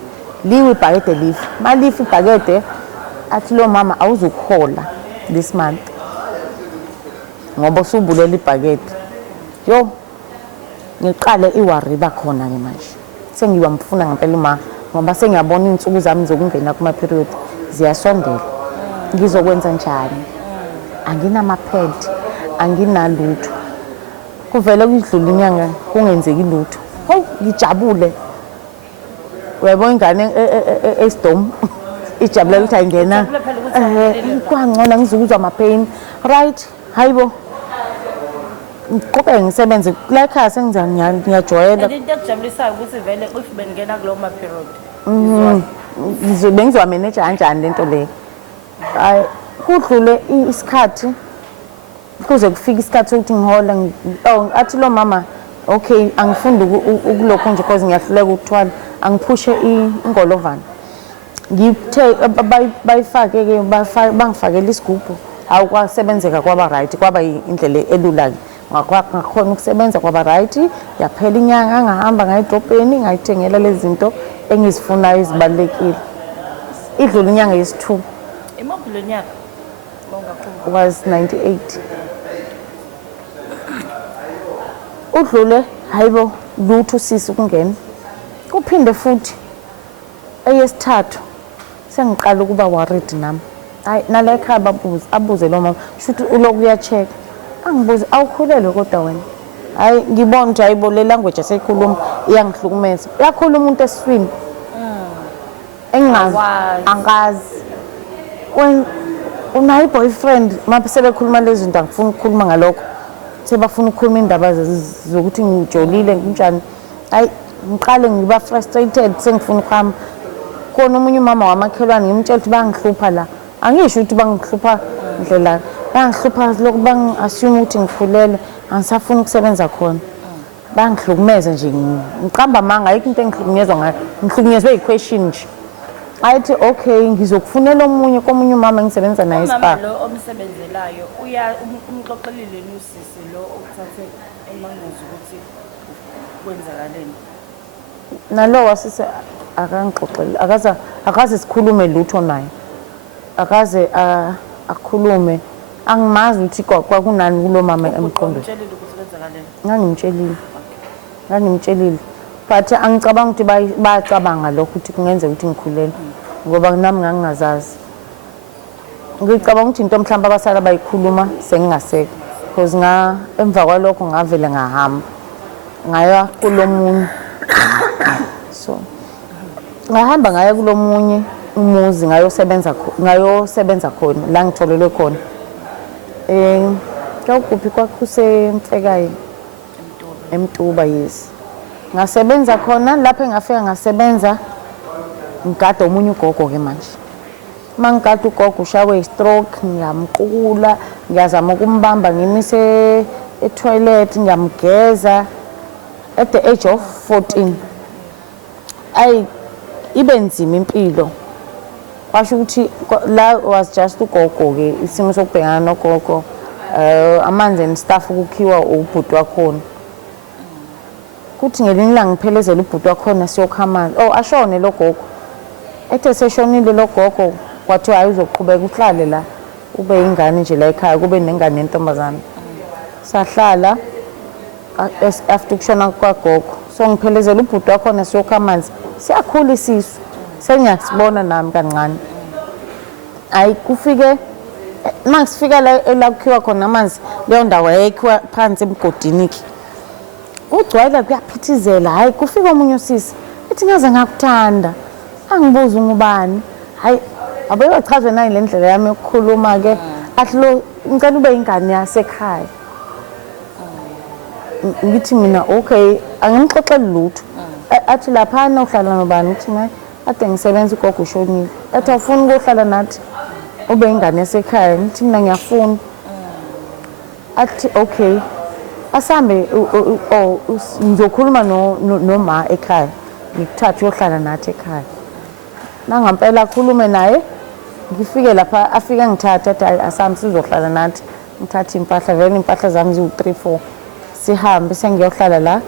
liwe ibhakede lifi malifi ibhakede athi lo mama awuzukhola this month ngoba usubulela ibhakede yo ngiqale iwari bakhona ke manje sengiyamfuna ngempela uma ngoba sengiyabona insuku zami zokungena kuma period ziyasondela ngizokwenza njani anginama-pad anginalutho kuvele kudlula inyanga kungenzeki lutho ngijabule uyabona ingane eSdom ijabulela ukuthi ayingena kwangcono ngizokuzwa ama-pain right hayibo Kobe ngisebenze kula ekhaya ngiyajwayela. Into ekujabulisayo ukuthi vele if bengena kulo ma period. Ngizobengizwa manager kanjani lento le. Hayi kudlule isikhathi kuze kufika isikhathi sokuthi ngihola athi lo mama okay angifundi ukulokho nje because ngiyahluleka ukuthwala angiphushe ingolovana. Ngithe bayifake ke bangifakela isigubhu awukwasebenzeka kwaba right kwaba indlela elula ke ngakhona ukusebenza kwaba right yaphela inyanga ngahamba ngayidropeni ngayithengela lezi zinto engizifunayo ezibalekile idlula inyanga yesi2 imaphi lo nyaka was 98 udlule hayibo lutho sisi ukungena kuphinde futhi eyesithathu sengiqala ukuba worried nami hayi nala ekhaya abuze lo mama shuthi uloku uyacheck angibuze awukhulelwe kodwa wena hayi ngibona nje ayibo le language asekhuluma iyangihlukumeza uyakhuluma umuntu eswini engazi angazi when unayi boyfriend maphe sebekhuluma lezi zinto angifuni ukukhuluma ngalokho sebafuna ukukhuluma indaba zokuthi ngijolile njani hayi ngiqale ngiba frustrated sengifuna ukuhamba khona umunye umama wamakhelwane ngimtshela ukuthi bangihlupha la angisho ukuthi bangihlupha ndlela bangihlupha lokho bangi-assume ukuthi ngikhulele angisafuni ukusebenza khona bangihlukumeza nje ngiqamba amanga ayikho into engihlukunyezwa ngayo ngihlukunyezwe yi-question nje ayithi okay ngizokufunela komunye umama engisebenza naye espa lo omsebenzelayo umxoxelile nosisi lo okuthathe emangazi ukuthi kwenzakaleni nalo wasise akangixoxele akaze sikhulume lutho naye akaze akhulume angimazi ukuthi kwakunani kulo mama emqondweni ngangimtshelile but angicabanga ukuthi bayacabanga lokho ukuthi kungenza ukuthi ngikhulele ngoba nami ngangingazazi ngicabanga ukuthi into mhlawumbe abasala bayikhuluma sengingaseke because emva kwalokho ngavele ngahamba ngaya kulomunye so ngahamba ngaya kulomunye umuzi ngayosebenza khona la ngitholelwe khona kwakuphi kwakusemfekayo eMtuba yes ngasebenza khona lapho engafika ngasebenza ngigada omunye ugogo ke manje mangigada ugogo ushawe stroke ngiyamqukula ngiyazama ukumbamba ngimise etoilet ngiyamgeza at the age of 14 ibe nzima impilo kwasho ukuthi la was just ugogo ke isimo sokubhekana nogogo amanzi and stuff ukukhiwa ubhuti wakhona kuthi ngelinye ilanga ngiphelezela ubhuti wakhona siyokha amanzi ashone lo gogo ethe seshonile lo gogo kwathiwa hayi uzoqhubeka uhlale la ube ingane nje la ekhaya kube nengane yentombazana sahlala after kushona kwagogo so ngiphelezela ubhuti wakhona siyokha amanzi siyakhula isisu sengiyasibona nami kancane ayi kufike masifika la kukhiwa khona amanzi leyo ndawo ayikhiwa phansi emgodini ki ugcwala kuyaphithizela hayi kufika omunye usisi ethi ngaze ngakuthanda angibuza ngubani hayi abayachazwe nayi le ndlela yami yokukhuluma ke athi lo ngicela ube ingane yasekhaya ngithi mina okay angimxoxeli lutho athi lapha uhlala nobani uthi nayi ade ngisebenza ugogo ushonile athi awufuni ukuhlala nathi ube ingane yasekhaya ngithi mina ngiyafuna athi okay asambe ngizokhuluma noma ekhaya ngikuthatha uyohlala nathi ekhaya nangampela akhulume naye ngifike lapha afika ngithatha athi asambe sizohlala nathi ngithatha impahla vele impahla zami ziwu-3-4 sihambe sengiyohlala la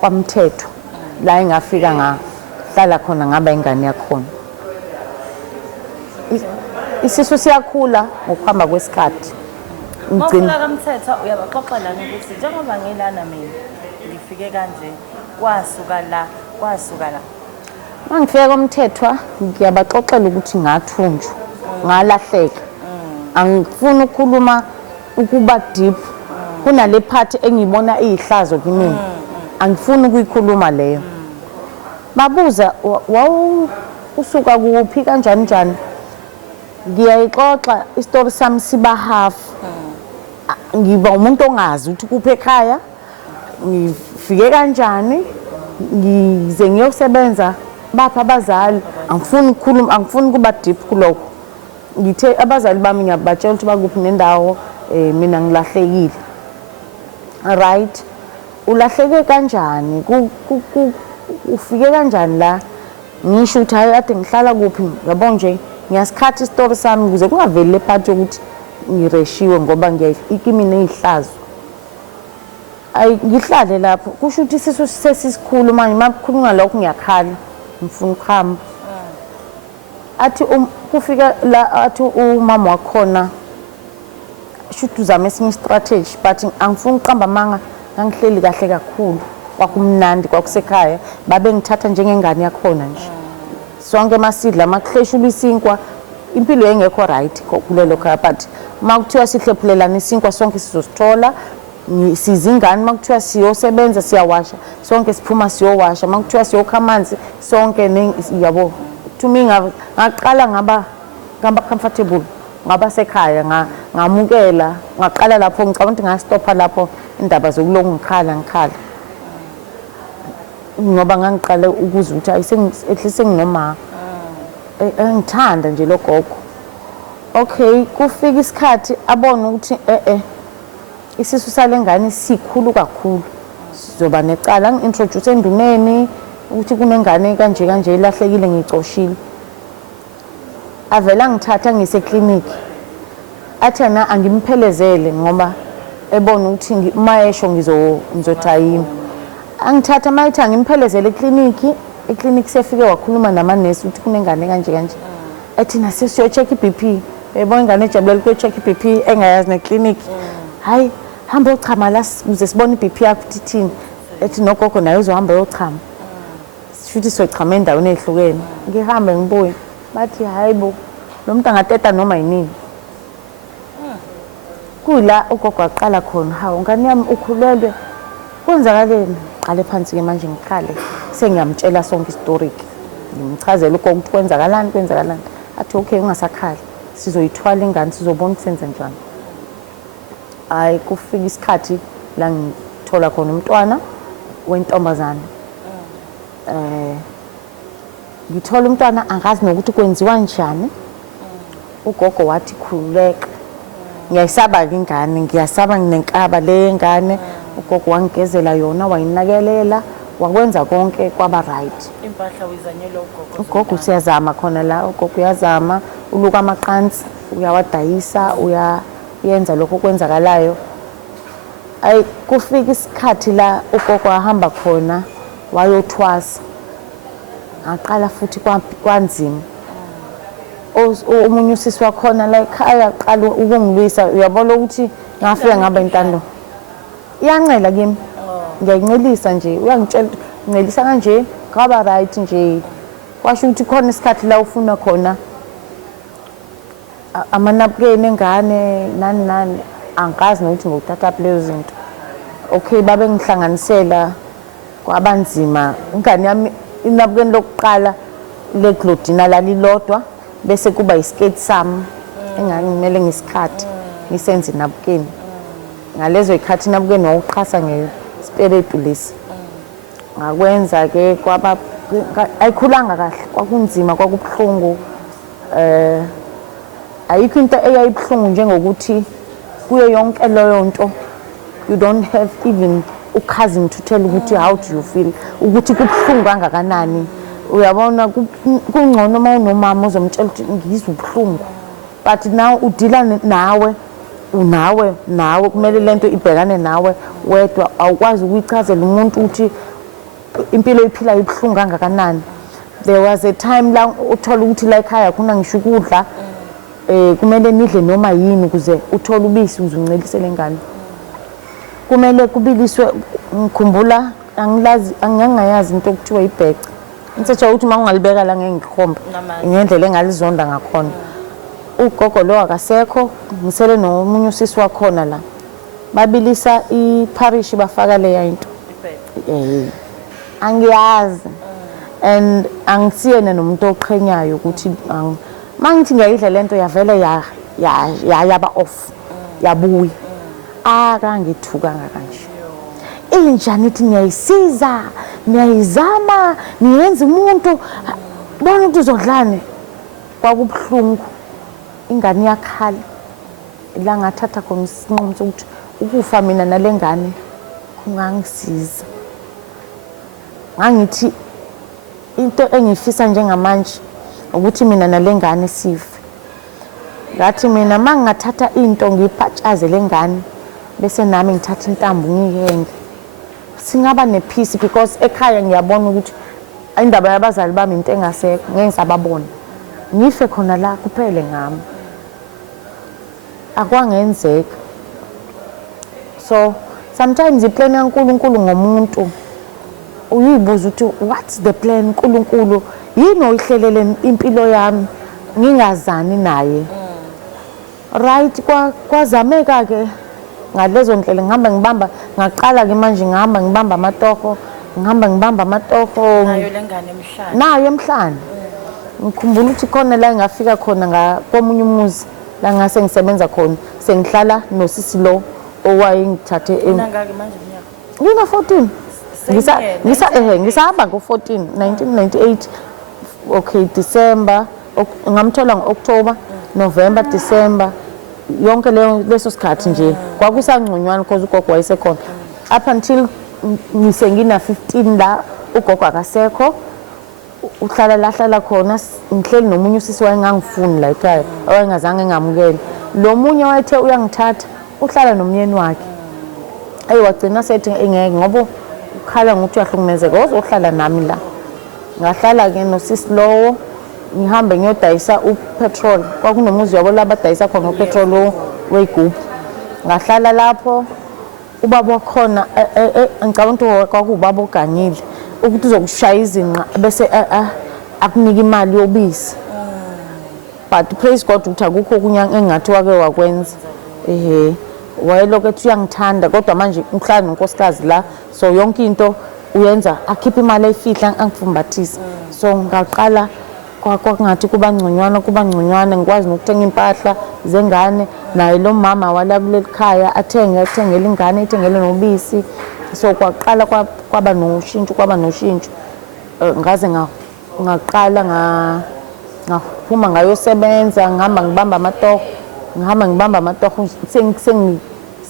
kwaMthetho la engafika ngahlala khona ngaba ingane yakhona isisu siyakhula ngokuhamba kwesikhathi Mawufika kaMthetho uyabaxoxela ukuthi njengoba ngilana mina ngifike kanje kwasuka la mangifika koMthethwa ngiyabaxoxela ukuthi ngathunjwa ngalahleka angifuni ukukhuluma ukuba deep kunale part engibona iyihlazo kimi angifuni ukuyikhuluma leyo babuza usuka kuphi kanjani ngiyayixoxa istory sami siba half ngiba umuntu ongazi ukuthi kuphi ekhaya ngifike kanjani ngize ngiyosebenza bapha abazali angifuni ukukhuluma angifuni kuba deep kuloko ngithe abazali bami ngiyabatshela ukuthi bakuphi nendawo mina ngilahlekile right ulahleke kanjani ufike kanjani la ngisho ukuthi hayi ade ngihlala kuphi yabo nje ngiyasikhathi istory sami ukuze kungaveli le part yokuthi ngireshiwe ngoba ngiyayikimi nezihlazo ngihlale lapho kusho ukuthi isisu sesisikhulu manje makukhuluma lokho ngiyakhala ngifuna ukuhamba athi kufika la athi umama wakhona shothi uzama esinye strategy but angifuni uqamba manga ngangihleli kahle kakhulu kwakumnandi kwakusekhaya babe ngithatha njengengane yakhona nje sonke masidla makuhleshula isinkwa impilo engekho right kulelo khaya but makuthiwa sihlephulelana isinkwa sonke sizosithola sizingane makuthiwa siyosebenza siyawasha sonke siphuma siyowasha makuthiwa siyokha amanzi sonke yabo to me ngaqala ngaba comfortable ngaba sekhaya ngamukela ngaqala lapho ngicabanga ukuthi ngastopha lapho indaba zokuloko ngikhala ngoba ngangiqale ukuzwa ukuthi ayisehlise nginoma ngithanda nje logogo okay kufika isikhathi abona ukuthi isisu salengane sikhulu kakhulu sizoba necala ngi-introduce enduneni ukuthi kunengane kanje ilahlekile ngicoshile avela ngithatha ngisekliniki athi na angimphelezele ngoba ebona ukuthi mayesho ngizothayima angithatha mayithi angimphelezele ekliniki sefike wakhuluma namanesi ukuthi kunengane kanje athi nasiyocheck i-BP ebona ingane ejabulela ukuyocheck i-BP engayazi nekliniki hayi hamba yochama la ukuze sibone i-BP yakho ukuthi ithini ethi nogogo naye uzohamba yochama futhi sochama endaweni ehlukene ngihambe ngibuye bathi hayibo lo muntu angateta noma yini kula ugogo aqala khona hawu ngani yami ukhulelwe kwenzakaleni qale phansi ke manje ngikhale sengiyamtshela sonke istory ngimchazela ugogo ukuthi kwenzakalani athi okay ungasakhali sizoyithwala ingane sizobona senze njani hayi kufika isikhathi la ngithola khona umntwana wentombazana ngithola umntwana angazi nokuthi kwenziwa njani ugogo wathi khululeka ngiyayisaba ingane ngiyasaba nginenkaba le ngane ugogo wangigezela yona wayinakelela wakwenza konke kwaba right. Impahla uyizanyela Ugogo siyazama khona la, ugogo uyazama uluka amaqansi uyawadayisa uyenza lokho kwenzakalayo. Ay kufika isikhathi la ugogo ahamba khona wayothwasa. Ngaqala futhi kwanzima. Omunye usisi wakhona la ekhaya aqala ukungilwisa uyabona ukuthi ngafika ngaba intando. Iyancela kimi. Ngiyayincelisa nje uyangitshela ngicelisa kanje ngaba right nje. Kwasho ukuthi khona isikhathi la ufuna khona amanapukeni engane nani angazi nokuthi ngokuthatha lezo zinto. Okay babe ngihlanganisela kwabanzima. Ingane yami inapukeni lokuqala leglodina lalilodwa bese kuba iskate sami engangimele ngisikhathi ngisenze inapukeni. Ngalezo ikhathi inapukeni wawuqhasa ngespiritu lesi. Ngakwenza ke kwaba ayikhulanga kahle kwakunzima kwakubuhlungu. Ayikho into eyayibhlungu njengokuthi kuyo yonke leyo nto you don't have even cousin to tell ukuthi how do you feel ukuthi kubuhlungu kangakanani. Uyabona kungcono uma unomama uzomtshela ukuthi ngizwe ubuhlungu but now udila nawe kumele lento ibhekane nawe wedwa awukwazi ukuyichazela umuntu ukuthi impilo iphila ibuhlungu kangakanani. There was a time la uthola ukuthi la ekhaya khona ngisho ukudla kumele nidle noma yini ukuze uthole ubisi uzuncelisele ngane. Kumele kubiliswe ngikhumbula angiyazi into okuthiwa ibhece. Ngithethe ukuthi uma ungalibeka la ngeke ngikhombe ngendlela engalizonda ngakhona. Ugogo lo akasekho ngisele nomunye usisi wakhona la. Babilisa iparish bafaka leya into. Angiyazi and angisiyena nomuntu oqhenyayo ukuthi mangithi ngiyidla lento yavele yaba off yabuya akangithukanga kanje. Injani ithi ngiyayisiza ngiyayizama niyenza umuntu bona ukuthi uzodlani kwakubuhlungu. Ingane yakhala la ngathatha khona isinqumo sokuthi ukufa mina nalengane kungangisiza. Ngangithi into engifisa njengamanje ukuthi mina nalengane sife. Ngathi mina mangingathatha into ngiphatshaze lengane bese nami ngithatha intambo ngiyenge singaba nepeace because ekhaya ngiyabona ukuthi indaba yabazali bami into engasekho ngeke ngisababona ngife khona la kuphele ngami akwangenzeka. So sometimes iplan yaNkulunkulu ngomuntu uyibuza ukuthi what's the plan uNkulunkulu yini oyihlelele impilo yami ngingazani naye. Right kwazameka ke ngalezo ndlela ngihamba ngaqala ke manje ngihamba amatoho nayo lengane emhlanje nayo emhlanje. Ngikhumbula ukuthi khona la ngafika khona komunye umuzi la ngase ngisebenza khona sengihlala nosisi lo owayengithathe nangake manje iminyaka ngina 14 ngisahamba ngo14 1998 okay December ngamthola ngoOctober November December yonke leso sikhathi nje kwakusangconywana because ugogo wayesekhona up until ngisengina 15 la ugogo akasekho uhlala khona ngihleli nomunye usisi wayengangifuni la ekhaya awayengazange ngamukele. Lo munye wayethe uyangithatha uhlala nomyeni wakhe wagcina sethi engeke ngoba ukhala ngokuthi uyahlukumezeka ozohlala nami la. Ngahlala ke nosisi lowo ngihambe ngiyodayisa upetrol kwakunomuzi yabo labadayisa khona upetrol wegroup. Ngahlala lapho ubaba wakhona ngicabanga ukuthi kwakubaba oganyile ukuthi uzokushaya izinqa bese akunika imali yobisi. But praise God ukuthi akukho okunyanga engathi wake wakwenza. Wayelokhu uyangithanda kodwa manje uhlala nonkosikazi la so yonke into uyenza akhipha imali ayifihla angifumbathisa. So ngaqala kwakungathi kuba ngconywana ngikwazi nokuthenga impahla zengane naye lo mama wala kuleli khaya athengele ingane ithengele nobisi. So kwaqala kwaba noshintsho ngaze ngaqala ngaphuma ngayosebenza ngihamba ngibamba amatoho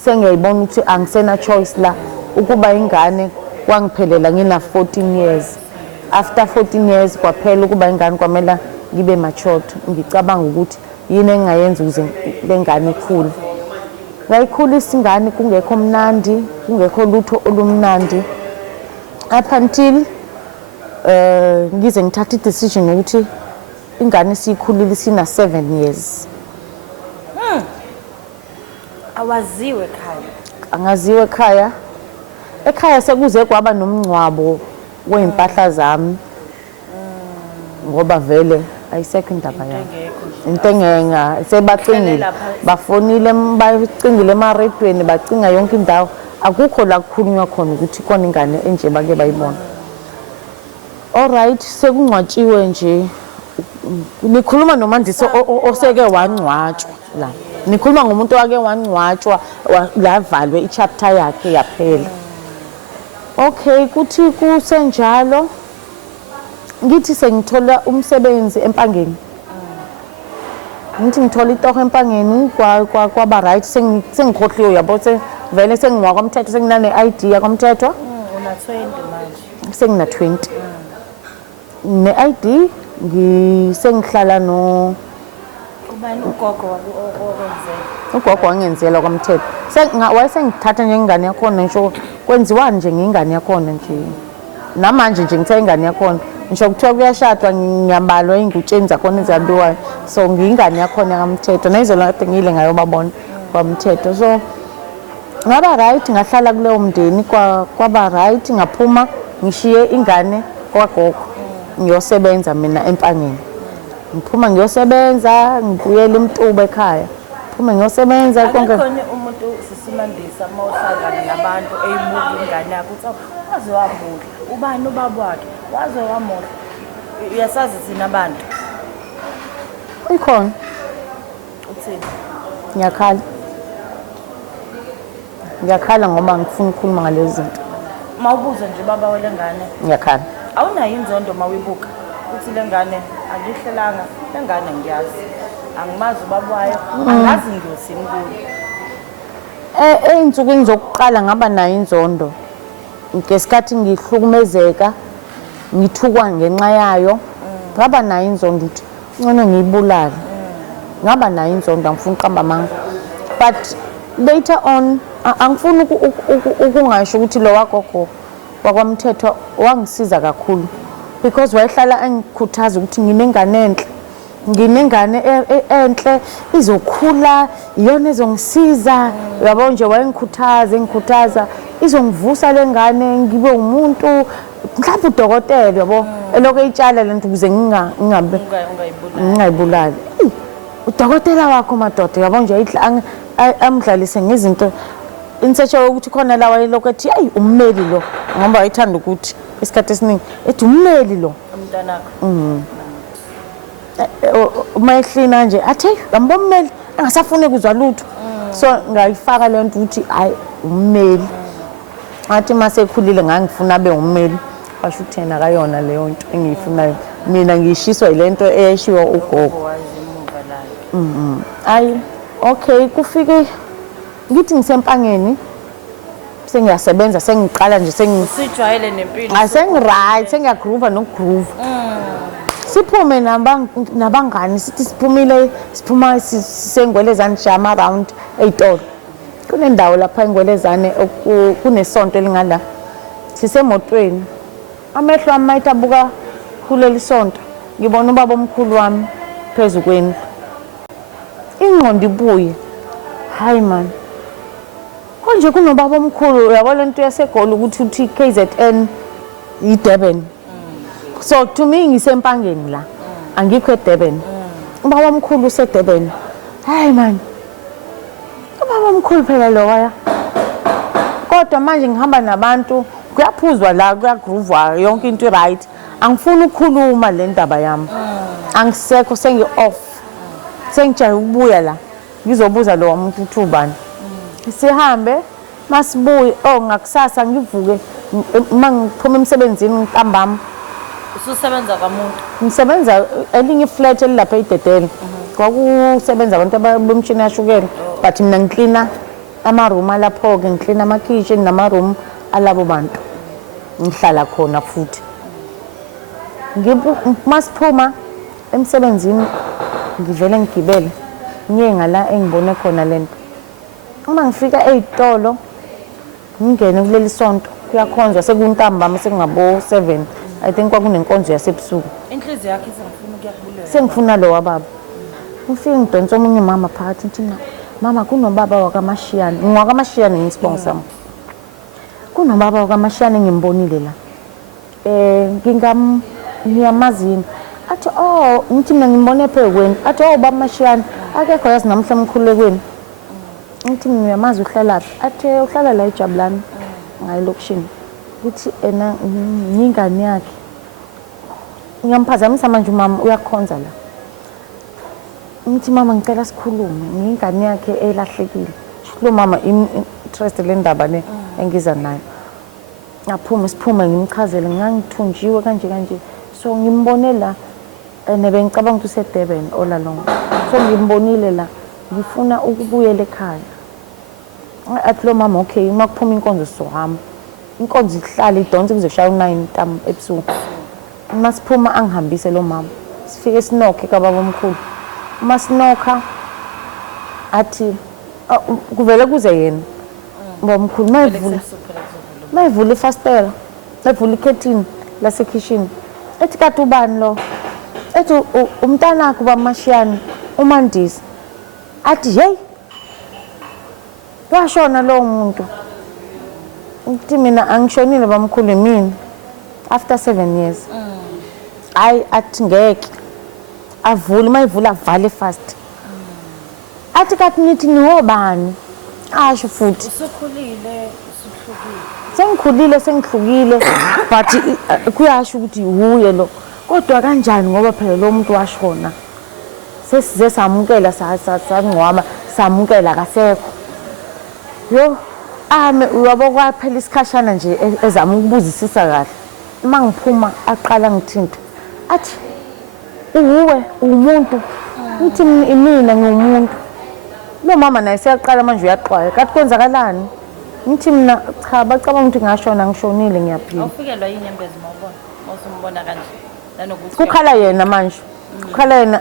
sengiyayibona ukuthi angisena choice la ukuba ingane kwangiphelela ngina 14 years. After 14 years kwaphela ukuba ingane kwamela ngibe matured. Ngicabanga ukuthi yini engayenza ukuze lengane ikhule. Ngayikhulisa ingane kungekho mnandi, kungekho lutho olumnandi. Up until ngize ngithatha i-decision ukuthi ingane siyikhulile sina 7 years. Awaziwe ekhaya. Angaziwe ekhaya. Ekhaya sekuze kwaba nomncwabo weimpahla zami. Ngoba vele ayisekho indaba yami. Intengenga sebacingile bafonile bacingile emaredweni bacinga yonke indawo akukho la kukhulunywa khona ukuthi khona ingane enje bake bayibona. Alright sekungcwatshiwe nje nikhuluma noMandisi oseke wangcwatshwa la nikhuluma ngomuntu wake wangcwatshwa lavalwe ichapter yakhe yaphela. Okay kuthi kusenjalo ngithi sengithola umsebenzi empangeni. Ngithi ngithola itoho empangeni kwaba right sengikhohliwe yabo vele sengiwa komthetho senginane ID yakomthetho. Una 20 manje. Sengina 20. Ne ID ngisengihlala no ubani ugogo okwenzela. Ugogo wangenzela komthetho. Wayesengithatha njengengane yakhona ngisho kwenziwa nje ngingane yakhona nje. Namanje nje ngithe ingane yakhona. Ngisho kuthiwa kuyashadwa ngiyabalwa ingutsheni zakhona ezabiwayo. So ngingane yakhona yakamthetho. Nayizolo kade ngile ngayobabona kwamthetho. So ngaba right ngahlala kuleyo mndeni kwaba right ngaphuma ngishiye ingane kwagogo. Ngiyosebenza mina empangeni. Ngiphuma ngiyosebenza ngibuyela eMtuba ekhaya. Phuma ngiyosebenza konke. Khona umuntu sisimandisa mawuhlangana nabantu eyimuka ingane yakho uthi waze wamudla ubani ubaba wakhe waze wamudla uyasazi thina abantu ikhona uthini ngiyakhala ngoba ngifuna ukukhuluma ngalezi zinto mawubuza nje baba welengane ngiyakhala awunayo inzondo mawibuka uthi lengane angihlelanga lengane ngiyazi angimazi ubaba wayo angazi ngiyosini kuyo ey'nsukwini zokuqala ngaba nayo inzondo ngesikhathi ngihlukumezeka ngithukwa ngenxa yayo ngaba nayo inzondo ukuthi ngcono ngiyibulale ngaba nayo inzondo angifuni uqamba amanga but later on angifuni ukungasho ukuthi lo wagogo wakwamthetho wangisiza kakhulu because wayehlala engikhuthaza ukuthi nginengane enhle izokhula iyona ezongisiza yabo nje wayengikhuthaza izongivusa lengane ngibe umuntu mhlawumbe udokotela yabo eloko eyitshala lento ukuze ngingayibulali udokotela wakho madoda yabo nje amdlalise ngezinto insearch ukuthi khona la wayeloko ethi hey ummeli lo ngoba ayithanda ukuthi isikhathi esiningi ethi ummeli lo umntanakho mayihlina nje athi ngambomeli angasafune kuzwa lutho so ngayifaka le nto ukuthi hayi ummeli athi mase ekhulile ngangifuna abe ummeli basho uthena kayona leyo nto engiyifunayo mina ngishiswa ilento eyashiwa ugogo ayi okay kufike ngithi ngisempangeni sengiyasebenza sengiqala nje sijwayele nempilo right sengiyagroove nokugroove siphume nabangani sithi siphuma sisengwelezane jam around ey'tolo kunendawo lapha engwelezane kunesonto elingala sisemotweni amehlo ami mayithi abuka kuleli sonto ngibona ubaba omkhulu wami phezu kwendlu ingqondo ibuye hayi man konje kunobaba omkhulu uyabo lento yasegoli ukuthi uthi KZN yiDurban so to me ngisempangeni la angikho eDurban ubaba omkhulu useDurban hayi man ubaba omkhulu phela lo waya kodwa manje ngihamba nabantu kuyaphuzwa la kuyagroovwa yonke into right angifuni ukukhuluma le ndaba yami angisekho sengi-off sengijahe ukubuya la ngizobuza lo muntu uthi ubani sihambe masibuye ngakusasa ngivuke mangiphuma emsebenzini ntambama ususebenza kamuntu ngisebenza elinye iflat elilapha eDedele kwakusebenza abantu abemshini yashukela but mina ngiklina ama-room alapho-ke ngiklina ama-kitchen nama-room alabo bantu ngihlala khona futhi masiphuma emsebenzini ngivele ngigibele ngiye ngala engibone khona lento uma ngifika ezitolo ngingene kuleli sonto kuyakhonzwa sekuntambama sekungabo 7 I think kwakunenkonzo yasebusuku inhliziyo yakhe isengifuna ukuyakubulela sengifuna lo wababa ngifike ngidonsa omunye mama phakathi ngithi mama kunobaba wakaMashiyane ngwakaMashiyane ngisibongo sami kunobaba wakaMashiyane ngimbonile la ngiyamazini athi oh ngithi mina ngimbone phekweni athi oh baba Mashiyane akekho yazi namhla emkhulekweni ngithi ngiyamazi uhlalaphi athi uhlala la eJabulani ngayilokishini ukuthi ena ngingane yakhe ngiyamphazamisa manje umama uyakhonza la ngithi mama ngicela sikhulume ngingane yakhe elahlekile lo mama interest le ndaba le engiza nayo ngaphuma siphuma ngimchazele ngangithunjiwe kanje so ngimbone la nebe ngicabanga ukuthi useDurban olalonga so ngimbonile la ngifuna ukubuyela ekhaya athi lo mama okay makuphuma inkonzo sohamba inkonzo ihlala idonse kuze kushaya u9 ntamba ebusuku masiphuma angihambise lo mama sifike sinokhe kababa omkhulu masinokha athi kuvele kuze yena bomkhulu mayivula ifastela mayivula ikhethini lasekitchen ethi kade ubani lo ethi umntanakho baMashiyane uMandisi athi hey washona lo muntu uthi mina angishonile bamkhulu mina after 7 years ay athi ngeke avule mayivula avale fast athi kathi nithi niwobani asho futhi usukhulile sengihlukile but kuyasho ukuthi uye lo kodwa kanjani ngoba phela lo muntu washona sesize samukela sangcwaba samukela kasekho yo uyabo kwaphela isikhashana nje ezama ukubuzisisa kahle uma ngiphuma aqala ngithinta athi uwe umuntu uthi mina ngiwumuntu lo mama naye seyaqala manje uyaxwaya kathi kwenzakalani ngithi mina cha bacabanga ukuthi ngashona ngishonile ngiyaphila awufikelwa yinyembezi mawubona mawusumbona kanje nanokuthi kukhala yena manje kukhala yena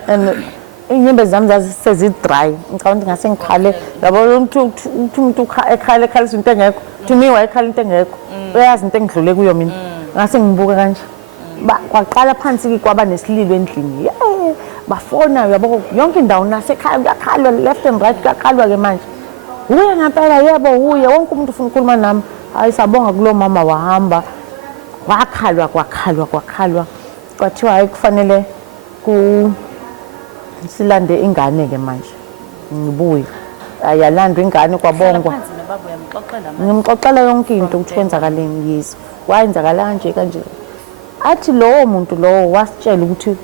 inyembezi zami zazisezidry ngicabanga ukuthi ngase ngikhale yabo umuntu ekhalisa into engekho to me wayekhala into engekho uyazi into engidlule kuyo mina ngase ngibuka kanje kwaqala phansi kwaba nesililo endlini bafona yabo yonke indawo nasekhaya kuyakhalwa left and right kuyakhalwa ke manje uye ngempela yebo uye wonke umuntu ufuna ukukhuluma nami hayi sabonga kulo mama wahamba kwakhalwa kwathiwa hayi kufanele silande ingane ke manje ngibuye ayalandwa ingane kwabongwa ngimxoxela yonke into ukuthi kwenzakaleni yizo wayenzakala kanje athi lowo muntu lowo wasitshela ukuthi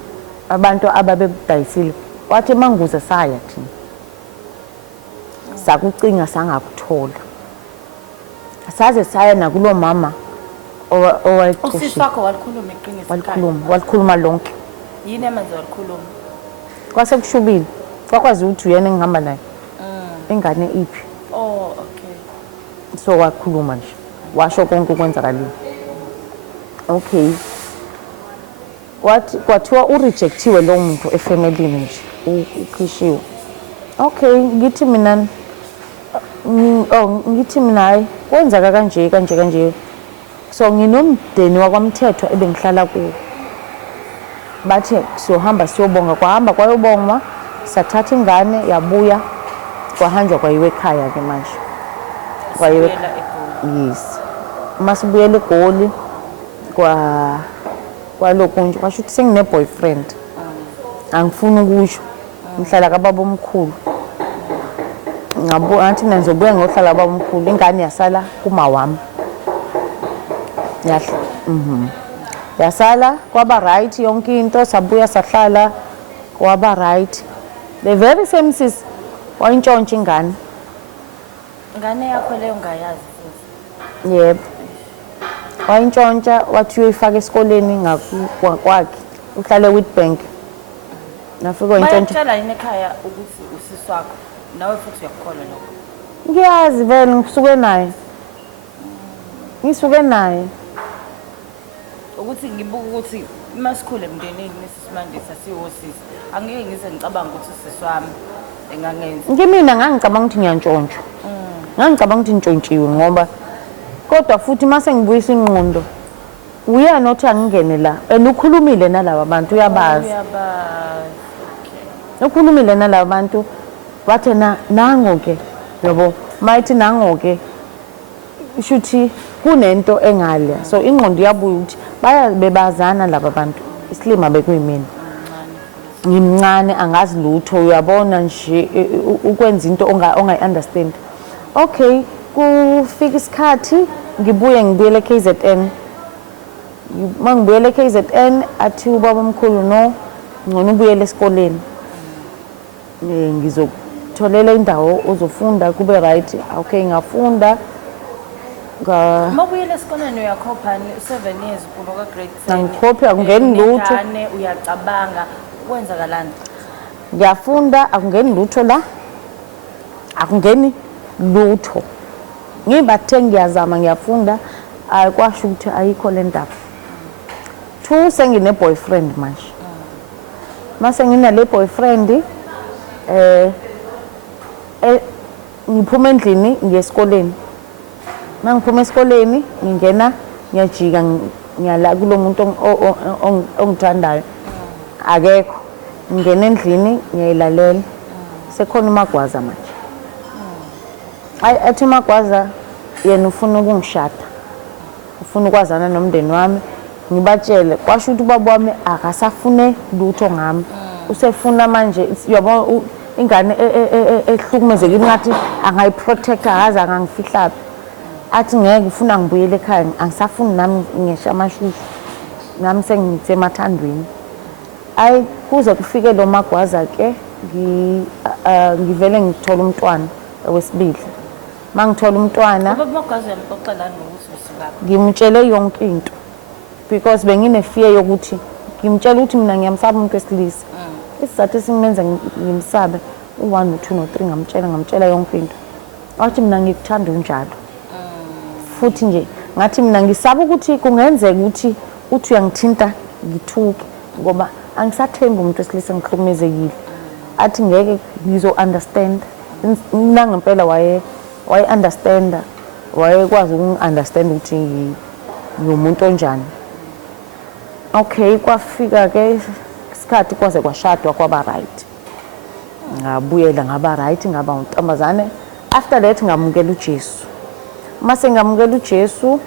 abantu ababedayisile wathi manguze saya thina sakucinga sangakuthola saze saya nakulo mama owayexoshi usisi wakho walikhuluma iqiniso walikhuluma lonke yini emanzi walikhuluma kwase kushubile kwakwazi ukuthi uyena engihamba naye ingane iphi okay so wakhuluma nje washo konke ukwenzakalile okay kwathiwa urejectiwe lo muntu efamilini nje ukhishiwe okay ngithi mina hayi kwenzeka kanje so nginomdeni wakwamthethwa ebengihlala kuwo bathi siyohamba siyobonga kwahamba kwayobongwa sathatha ingane yabuya kwahanjwa kwayiwe ekhaya ke manje kwayiwe yes masibuyele eGoli kwalokho nje kwasho ukuthi sengine boyfriend angifuni ukusho ngihlala kababa omkhulu ngathi mina ngizobuya ngohlala baba omkhulu ingane yasala kuma wami yasala kwaba right yonke into sabuya sahlala kwaba right the very same sis wayintshontsha ingane yakho leyo ngayazi futhi yebo wayintshontsha wathi uyoyifaka esikoleni ngakwakhe uhlale Witbank nafika intshontsha bayatshela yini ekhaya ukuthi usisi wakho nawe futhi uyakukholwa lokho ngiyazi vele ngisuke naye ngisuke naye ukuthi ngibuka ukuthi masikhule emndenini Mrs. sasiwosisi angeke ngize ngicabanga ukuthi usisi wami engangenza ngimina ngangicabanga ukuthi ngiyantshontshwa ngangicabanga ukuthi ntshontshiwe ngoba kodwa futhi mase ngibuyisa ingqondo uyena othi angingene la and ukhulumile nalabo bantu uyabazi ukhulumile nalabo bantu wathi nango ke yabo mayithi nango ke shuthi kunento engale so ingqondo yabuya ukuthi bebazana laba bantu isilima bekuyimina ngimncane angazi lutho uyabona nje ukwenza into ongayi-understand okay kufika isikhathi ngibuyele KZN mangibuyele KZN athi ubaba omkhulu no ngcono ubuyele esikoleni ngizokutholela indawo uzofunda kube right okay ngafunda mabuyele esikoleni uyakhopha 7 years kunoka grade 10 angikhophi akungeni lutho uyacabanga kwenzakalani ngiyafunda akungeni lutho la akungeni lutho ngibathe ngiyazama ngiyafunda ayikwasho ukuthi ayikho le ndaba 2 sengine boyfriend manje mase nginale boyfriend ngiphuma endlini ngiye esikoleni mangiphuma esikoleni ngingena ngiyajika ngiyala kulomuntu ongithandayo akekho ngingena endlini ngiyayilalela sekhona uMagwaza manje athi uMagwaza yena ufuna ukungishada ufuna ukwazana nomndeni wami ngibatshele kwasho ukuthi ubaba wami akasafune lutho ngami usefuna manje yabo ingane ehlukumezekile ngathi angayiprotecta akaze angangifihla athi ngeke ufuna ngibuyele ekhaya angisafuni nami ngisha amashushu nami sengisemathandweni ayi kuze kufike lo Magwaza ke ngivele ngithola umntwana wesibili mangithola umntwana baba Magwaza uyamxoxela nokuthi usuka ngimtshele yonke into because bengine fear yokuthi ngimtshela ukuthi mina ngiyamsaba umuntu wesilisa isizathu esimenza ngimsabe u1 no2 no3 ngamtshela yonke into athi mina ngikuthanda unjalo futhi nje ngathi mina ngisaba ukuthi kungenzeka ukuthi uthi uyangithinta ngithuke ngoba angisathembi umuntu wesilisa ngihlukumezekile athi ngeke ngizo understand nangempela waye understanda wayekwazi ukungi-understand ukuthi ngiwumuntu onjani okay kwafika ke isikhathi kwaze kwashadwa kwaba right ngabuyela ngaba right ngaba untombazane after that ngamukela uJesu mase ngamukela uJesu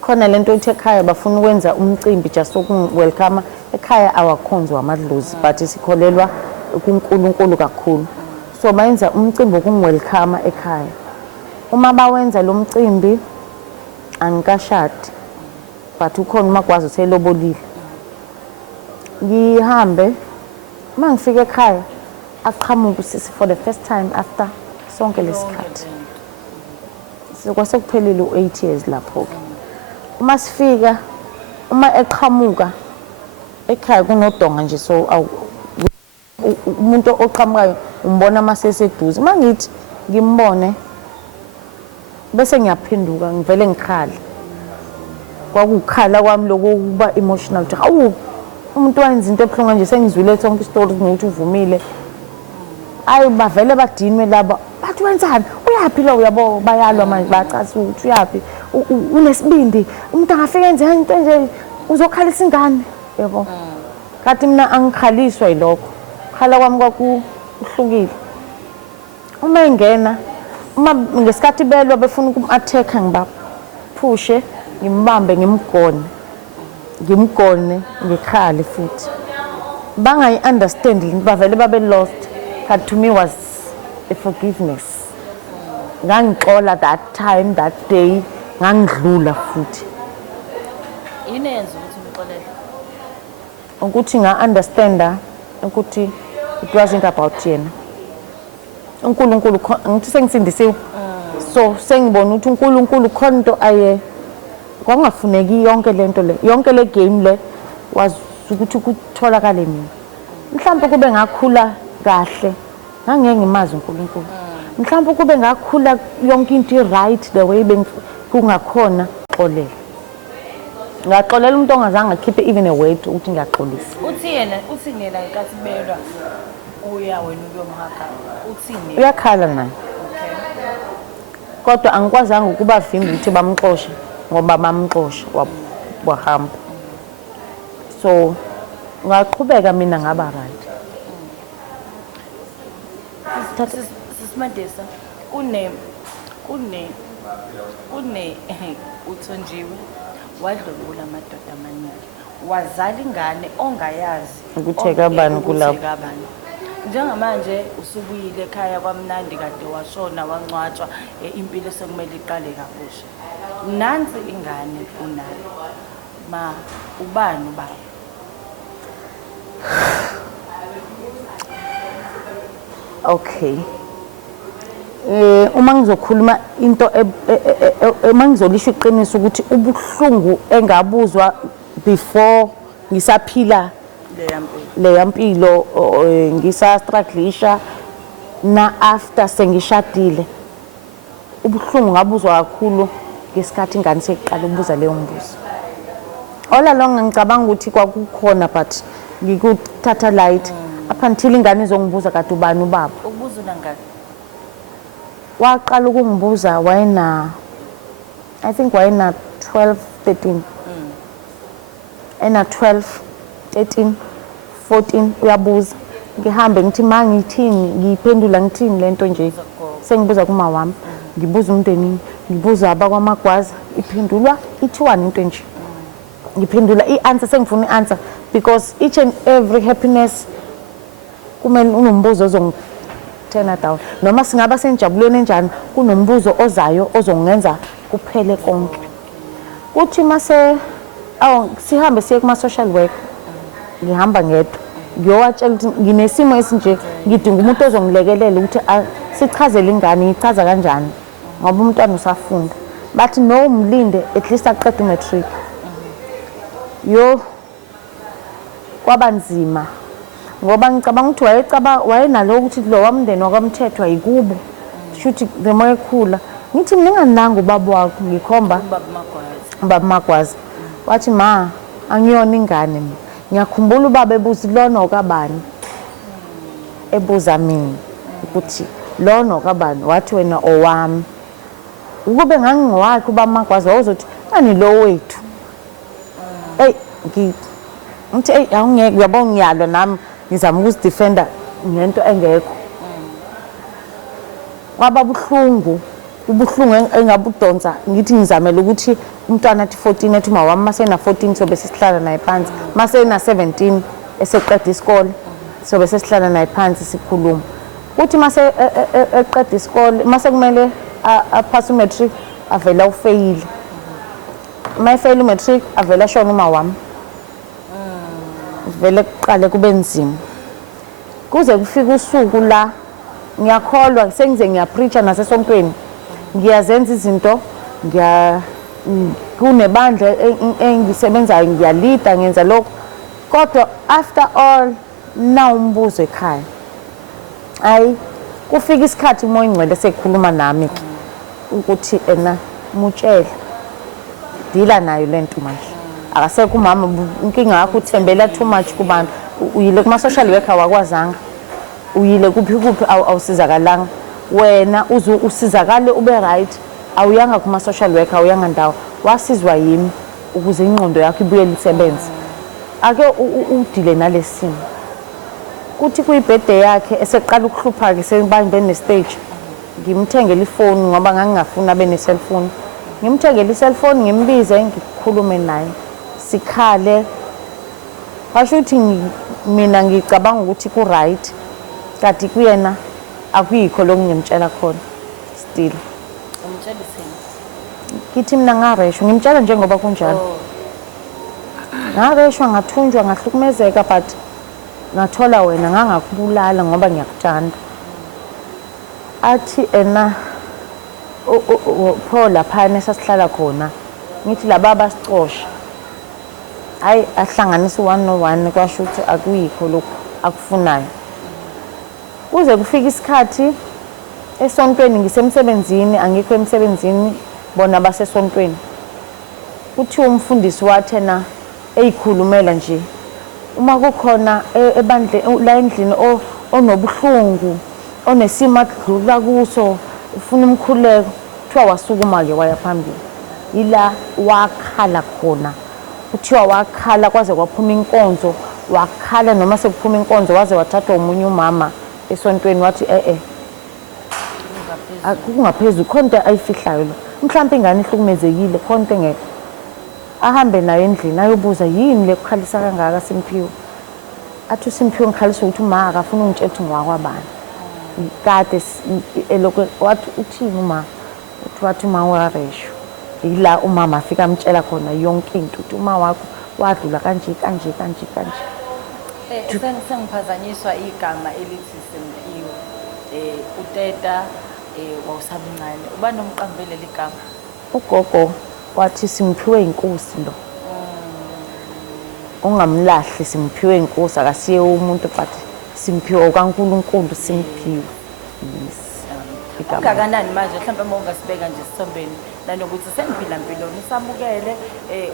khona lento ethi ekhaya bafuna ukwenza umcimbi just welcome ekhaya awakhonzi wamadlozi but sikholelwa kuNkulunkulu kakhulu so bayenza umcimbi wokungiwelcome ekhaya uma bawenza lo mcimbi angikashadi but ukhona uMagwaza uselobolile ngihambe mangifika ekhaya aqhamuka usisi for the first time after sonke lesikhathi sekuphelile u8 years lapho ke uma sifika uma eqhamuka ekhaya kunodonga nje so umuntu oqhamukayo umbona maseseduze mangithi ngimbone bese ngiyaphenduka ngivele ngikhale kwakukhala kwami lokuba emotional ukuthi awu umuntu wayenza into ebuhlungu nje sengizwile sonke istory ngokuthi uvumile ayi bavele badinwe laba bathi wenzani uyaphila lo uyabo bayalwa manje bacasa ukuthi uyapi unesibindi umuntu angafika enze into nje uzokhalisa ingane yabo kathi mina angikhaliswa yilokho khala kwami kwakuhlukile uma ingena uma ngesikhathi belwa befuna ukum-attack-a ngibaphushe ngimbambe ngimgone ngikhale futhi bangayi-understand bavele babe lost but to me was a forgiveness ngangixola that time that day ngangidlula futhi yini yenza ukuthi ngixolele ukuthi nga-understanda ukuthi it wasn't about yena uNkulunkulu ngithi sengisindisiwe so sengibona ukuthi uNkulunkulu khona into kwangafuneki yonke lento le yonke le game le was ukuthi kutholakale mina mhlawumbe kube ngakhula kahle ngangeke ngimazi uNkulunkulu mhlawumbe kube ngakhula yonke into right the way kungakhona xolela. Ngaxolela umuntu ongazange akhiphe even a word ukuthi ngiyaxolisa. Uthi nina ngenkathi belwa uya wena uyomhaka. Uthini? Uyakhala naye. Kodwa angikwazanga ukubavimba ukuthi bamxoshe ngoba bamxoshe wahamba. So ngaqhubeka mina ngaba right. Sisimandisa uthonjiwe wadlula amadoda amaningi. Wazala ingane ongayazi ukuthi kabani kulapho. Njengamanje usubuyile ekhaya kwaMnandi kade washona wangcwatshwa impilo sekumele iqale kabusha. Nansi ingane unayo. Ma ubani ubaba? Okay. Uma ngizokhuluma into uma ngizolisho iqiniso ukuthi ubuhlungu engabuzwa before ngisaphila le yampilo ngisa struggleisha na after sengishadile ubuhlungu ngabuzwa kakhulu ngesikhathi ingane seqala ukubuza leyo mbuzo. All along ngicabanga ukuthi kwakukhona but ngikuthatha light up until ingane izongibuza kade ubani ubaba. Ukubuza ngani? Waqala ukungibuza wayena I think wayena 12 13 ena 12 13 14 uyabuza ngihambe ngithi mangithini ngiphendula ngithini lento nje sengibuza kuma wami ngibuza umndenini ngibuza abakwamagwaza iphendulwa ithiwani into nje ngiphendula ianswer sengifuna ianswer because each and every happiness kumele unombuzo ozongithena down noma singaba senjabulweni enjani kunombuzo ozayo ozongenza kuphele konke. Kuthi mase sihambe siye kuma social work ngihamba ngedwa ngiyowatshela ukuthi nginesimo esinje ngidinga umuntu ozongilekelela ukuthi sichazele ingane ngichaza kanjani ngoba umntwana usafunda bathi no umlinde at least aqede matric. Yo kwabanzima ngoba ngicabanga ukuthi wayenalo ukuthi lo wamndeni wakwamthethwa yikubo shuthi the more ekhula ngithi ningananga ubaba wakho ngikhomba ubaba Magwaza wathi ma angiyona ingane mina ngiyakhumbula ubaba ebuza lona okabani ebuza mina ukuthi lona okabani wathi wena owami ukube ngangingowakhe ubaba Magwaza wazothi ani lo wethu ngithi awungeke uyabona ngiyalo nami ngizama ukuzidefenda ngento engekho. Kwaba buhlungu ubuhlungu engabudonsa ngithi ngizamela ukuthi umntwana athi 14 ethi mawami masena 14 sobe sisihlala naye phansi masena 17 eseqeda isikole sobe sesihlala naye phansi sikhuluma uthi mase eqeda isikole mase kumele aphase umatric avela ufeyile mayifeyile umatric avela shona uma wami vele kuqale kube nzima kuze kufika usuku la ngiyakholwa sengize ngiyapreacha nasesontweni ngiyazenza izinto kunebandla engisebenzayo ngiyalida ngenza lokho kodwa after all na umbuzo ekhaya ayi kufika isikhathi umoya ingcwele sekhuluma nami ukuthi mutshela dila nayo lento manje akasekho umama inkinga yakho uthembela too much kubantu uyile kuma social worker wakwazanga uyile kuphi awusizakalanga wena usizakale ube right awuyanga kuma social worker awuyanga ndawo wasizwa yimi ukuze ingqondo yakho ibuyele isebenze ake udile nalesimo kuthi kuyibirthday yakhe eseqala ukuhlupha ke sebambe nestage ngimthengele ifoni ngoba ngangingafuna abe ne-cellphone ngimthengele i-cellphone ngimbize ngikhulume naye sikhale washo ukuthi mina ngicabanga ukuthi ku right kanti kuyena akuyikho lokungimtshela khona still Umtsheliseni. Kithi mina ngareshwa ngimtshela njengoba kunjalo ngareshwa ngathunjwa ngahlukumezeka but ngathola wena ngangakubulala ngoba ngiyakuthanda athi phola phana sasihlala khona ngithi lababa sicosha hayi ahlanganisa 101 kwasho ukuthi akuyikho lokho akufunayo kuze kufika isikhathi esontweni ngisemsebenzini angikho emsebenzini bona basesontweni. Kuthiwa umfundisi wathena eyikhulumela nje uma kukhona ebandle la endlini onobuhlungu onesimo adlula kuso ufuna umkhuleko kuthiwa wasukuma ke waya phambili ila wakhala khona kuthiwa wakhala kwaze kwaphuma inkonzo wakhala noma sekuphuma inkonzo waze wathathwa umunye umama esontweni wathi akungaphezulu khonto ayifihlayo lo mhlawumbe ingane ihlukumezekile khonto ngeke ahambe nayo endlini ayobuza yini lekukhalisa kangaka Simphiwe athi Simphiwe ngikhalisa ukuthi uma akafuna ungitshela ukuthi ngwakwabani kade elokho wathi uthini uma wathi uma waresho ila umama afika amtshela khona yonke into ukuthi uma wakho wadlula kanje kanje kanje kanje sengiphazanyiswa igama elithi Simphiwe uteta wawusamncane uba nomqambele ligama ugogo wathi Simphiwe inkosi lo ungamlahli Simphiwe inkosi akasiye umuntu but Simphiwe kaNkulunkulu Simphiwe kangakanani manje mhlawumbe uma ungasibeka nje Sithombeni nanokuthi sengiphila impilweni usamukele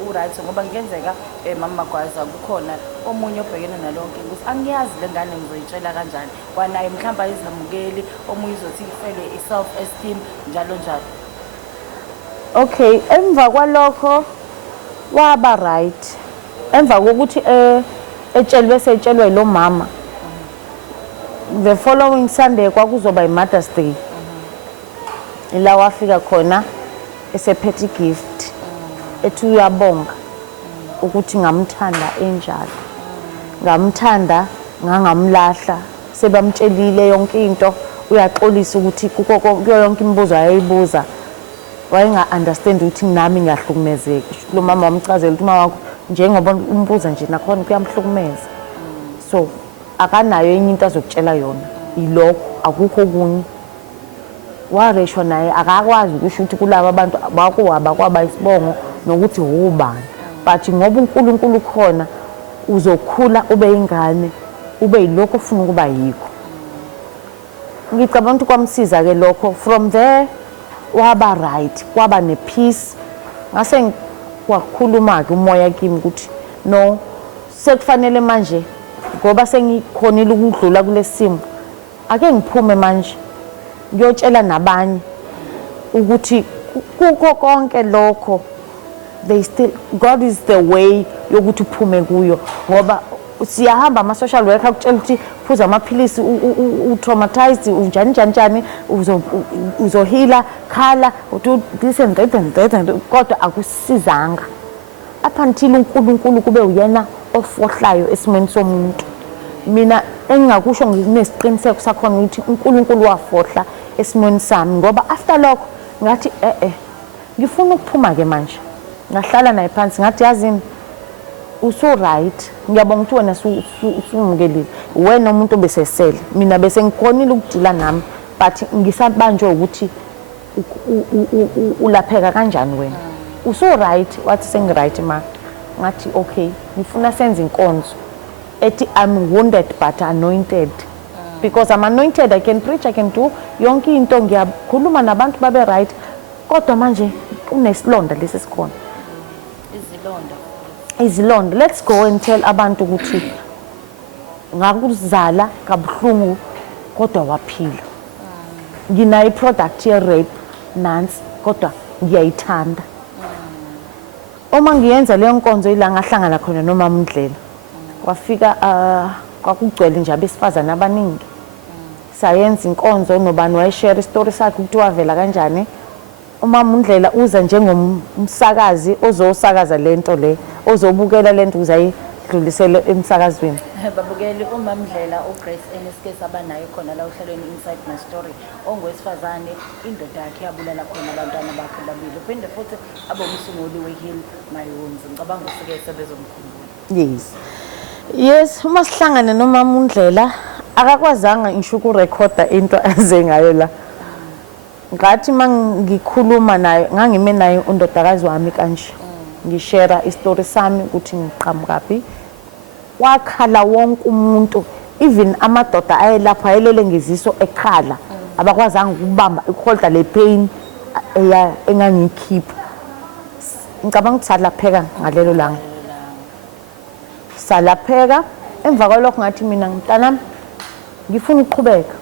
uright ngoba ngenzeka mama Magwaza kukhona omunye obhekene nalonke ukuthi angiyazi lengane ngizoyitshela kanjani kwanaye mhlawumbe ayizamukeli omunye uzothi ifelwe i-self esteem njalo njalo. Okay, emva kwalokho waba right. Emva kokuthi etshelwe bese etshelwe lo mama. The following Sunday kwakuzoba iMother's Day. Ila wafika khona esephethe gift. Ethi uyabonga ukuthi ngamthanda enjalo. Ngamthanda ngangamlahla sebamtshelile yonke into uyaxolisa ukuthi kuyo yonke imibuzo ayibuza. Wayenga understand ukuthi nami ngiyahlukumezeka lo mama wamchazela ukuthi uma wakho njengoba umbuza nje nakhona kuyamhlukumeza so akanayo enye into azokutshela yona ilokho akukho okunye wareshwa naye akakwazi ukusho ukuthi kulabo abantu kwaba isibongo nokuthi ubani but ngoba uNkulunkulu khona uzokhula ube ingane ube yilokho ufuna ukuba yikho ngicabanga ukuthi kwamsiza ke lokho from there waba right kwaba nepeace ngase kwakhuluma ke umoya kimi ukuthi no sekufanele manje ngoba sengikhonile ukudlula kulesimo ake ngiphume manje ngiyotshela nabanye ukuthi kukho konke lokho they still God is the way yokuthi uphume kuyo ngoba siyahamba ama social worker ukutshela ukuthi phuza amaphilisi u-traumatized unjani uzohila khala uthi this and that kodwa akusizanga up until uNkulunkulu kube uyena ofohlayo esimweni somuntu mina engingakusho nginesiqiniseko sakhona ukuthi uNkulunkulu wafohla esimweni sami ngoba after lokho ngathi ngifuna ukuphuma ke manje ngahlala naye phansi ngathi yazini uso right ngiyabonga ukuthi wena usumukelile wena umuntu obesesele mina bese ngikhonile ukudila nami but ngisabanjwe ukuthi ulapheka kanjani wena uso right wathi sengi right ma ngathi okay ngifuna senze inkonzo ethi I'm wounded but anointed because I'm anointed I can preach I can do yonke into ngiyakhuluma nabantu babe right kodwa manje unesilonda lesi sikhona izilonda let's go and tell abantu ukuthi ngakuzala kabuhlungu kodwa waphila nginayo product ye rape nansi kodwa ngiyayithanda uma ngiyenza le nkonzo ila ngahlangana khona noma uMdlela wafika kwakugcwele nje abesifazana abaningi sayenza inkonzo nobani wayeshare story sakhe ukuthi wavela kanjani umama uMdlela uza njengomsakazi ozosakaza lento le ozobukela lento uzayidlulisela emsakazweni babukeli umama Mdlela uGrace NSK sabanayo khona la uhlelweni Inside My Story ongowesifazane indoda yakhe yabulala khona abantwana bakhe babili uphinde futhi abomsunguli weHill Mayonzi ngicabanga ufike sebezomkhumbula yes uma sihlangane nomama uMdlela akakwazanga ngisho ukurecorda into aze ngayo la ngathi mangikhuluma naye ngangime naye undodakazi wami kanje ngishare istory sami ukuthi ngiqhamukaphi wakhala wonke umuntu even amadoda ayelapha ayelele ngeziso ekhala abakwazanga ukubamba ikholda le pain engangikhipha ngicabanga ukuthi salapheka ngalelo langa salapheka emva kwalokho ngathi mina mntanami ngifuna ukuqhubeka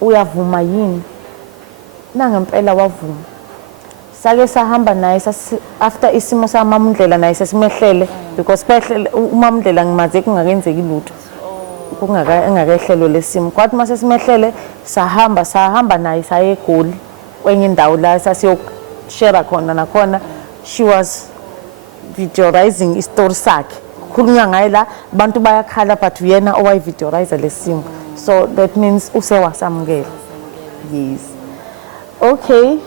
uyavuma yini nangempela wavuma sake sahamba naye after isimo samamundlela naye sesimehlele because behlele umamundlela ngimaze kungakenzeki lutho engakahlelo lesimo kwathi mase simehlele sahamba naye saye eGoli kwenye indawo la sasiyoshare khona nakhona she was videoizing istory sakhe khulunywa ngaye la abantu bayakhala but uyena owayivideoize lesimo so that means usewasamukela yes okay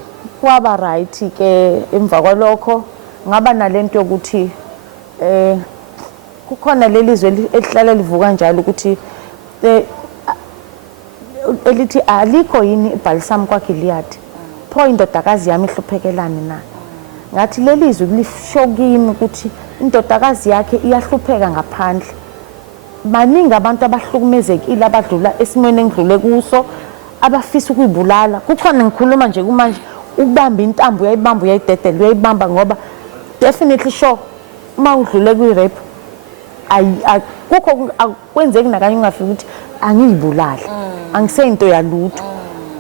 kwaba right ke emva kwalokho ngaba nalento yokuthi kukhona lelizwe elihlala livuka njalo ukuthi elithi alikho yini ibalsam kwaGilead pho indodakazi yami ihluphekelane na ngathi lelizwe lisho kimi ukuthi indodakazi yakhe iyahlupheka ngaphandle maningi abantu abahlukumezekile abadlula esimweni engidlule kuso abafisa ukuyibulala kukhona ngikhuluma nje kumanje ukubamba intambo uyayibamba uyayidedela uyayibamba ngoba definitely sure uma udlule kwi-rape kukho akwenzeki nakanye ungafika ukuthi angiyibulali angiseyinto yalutho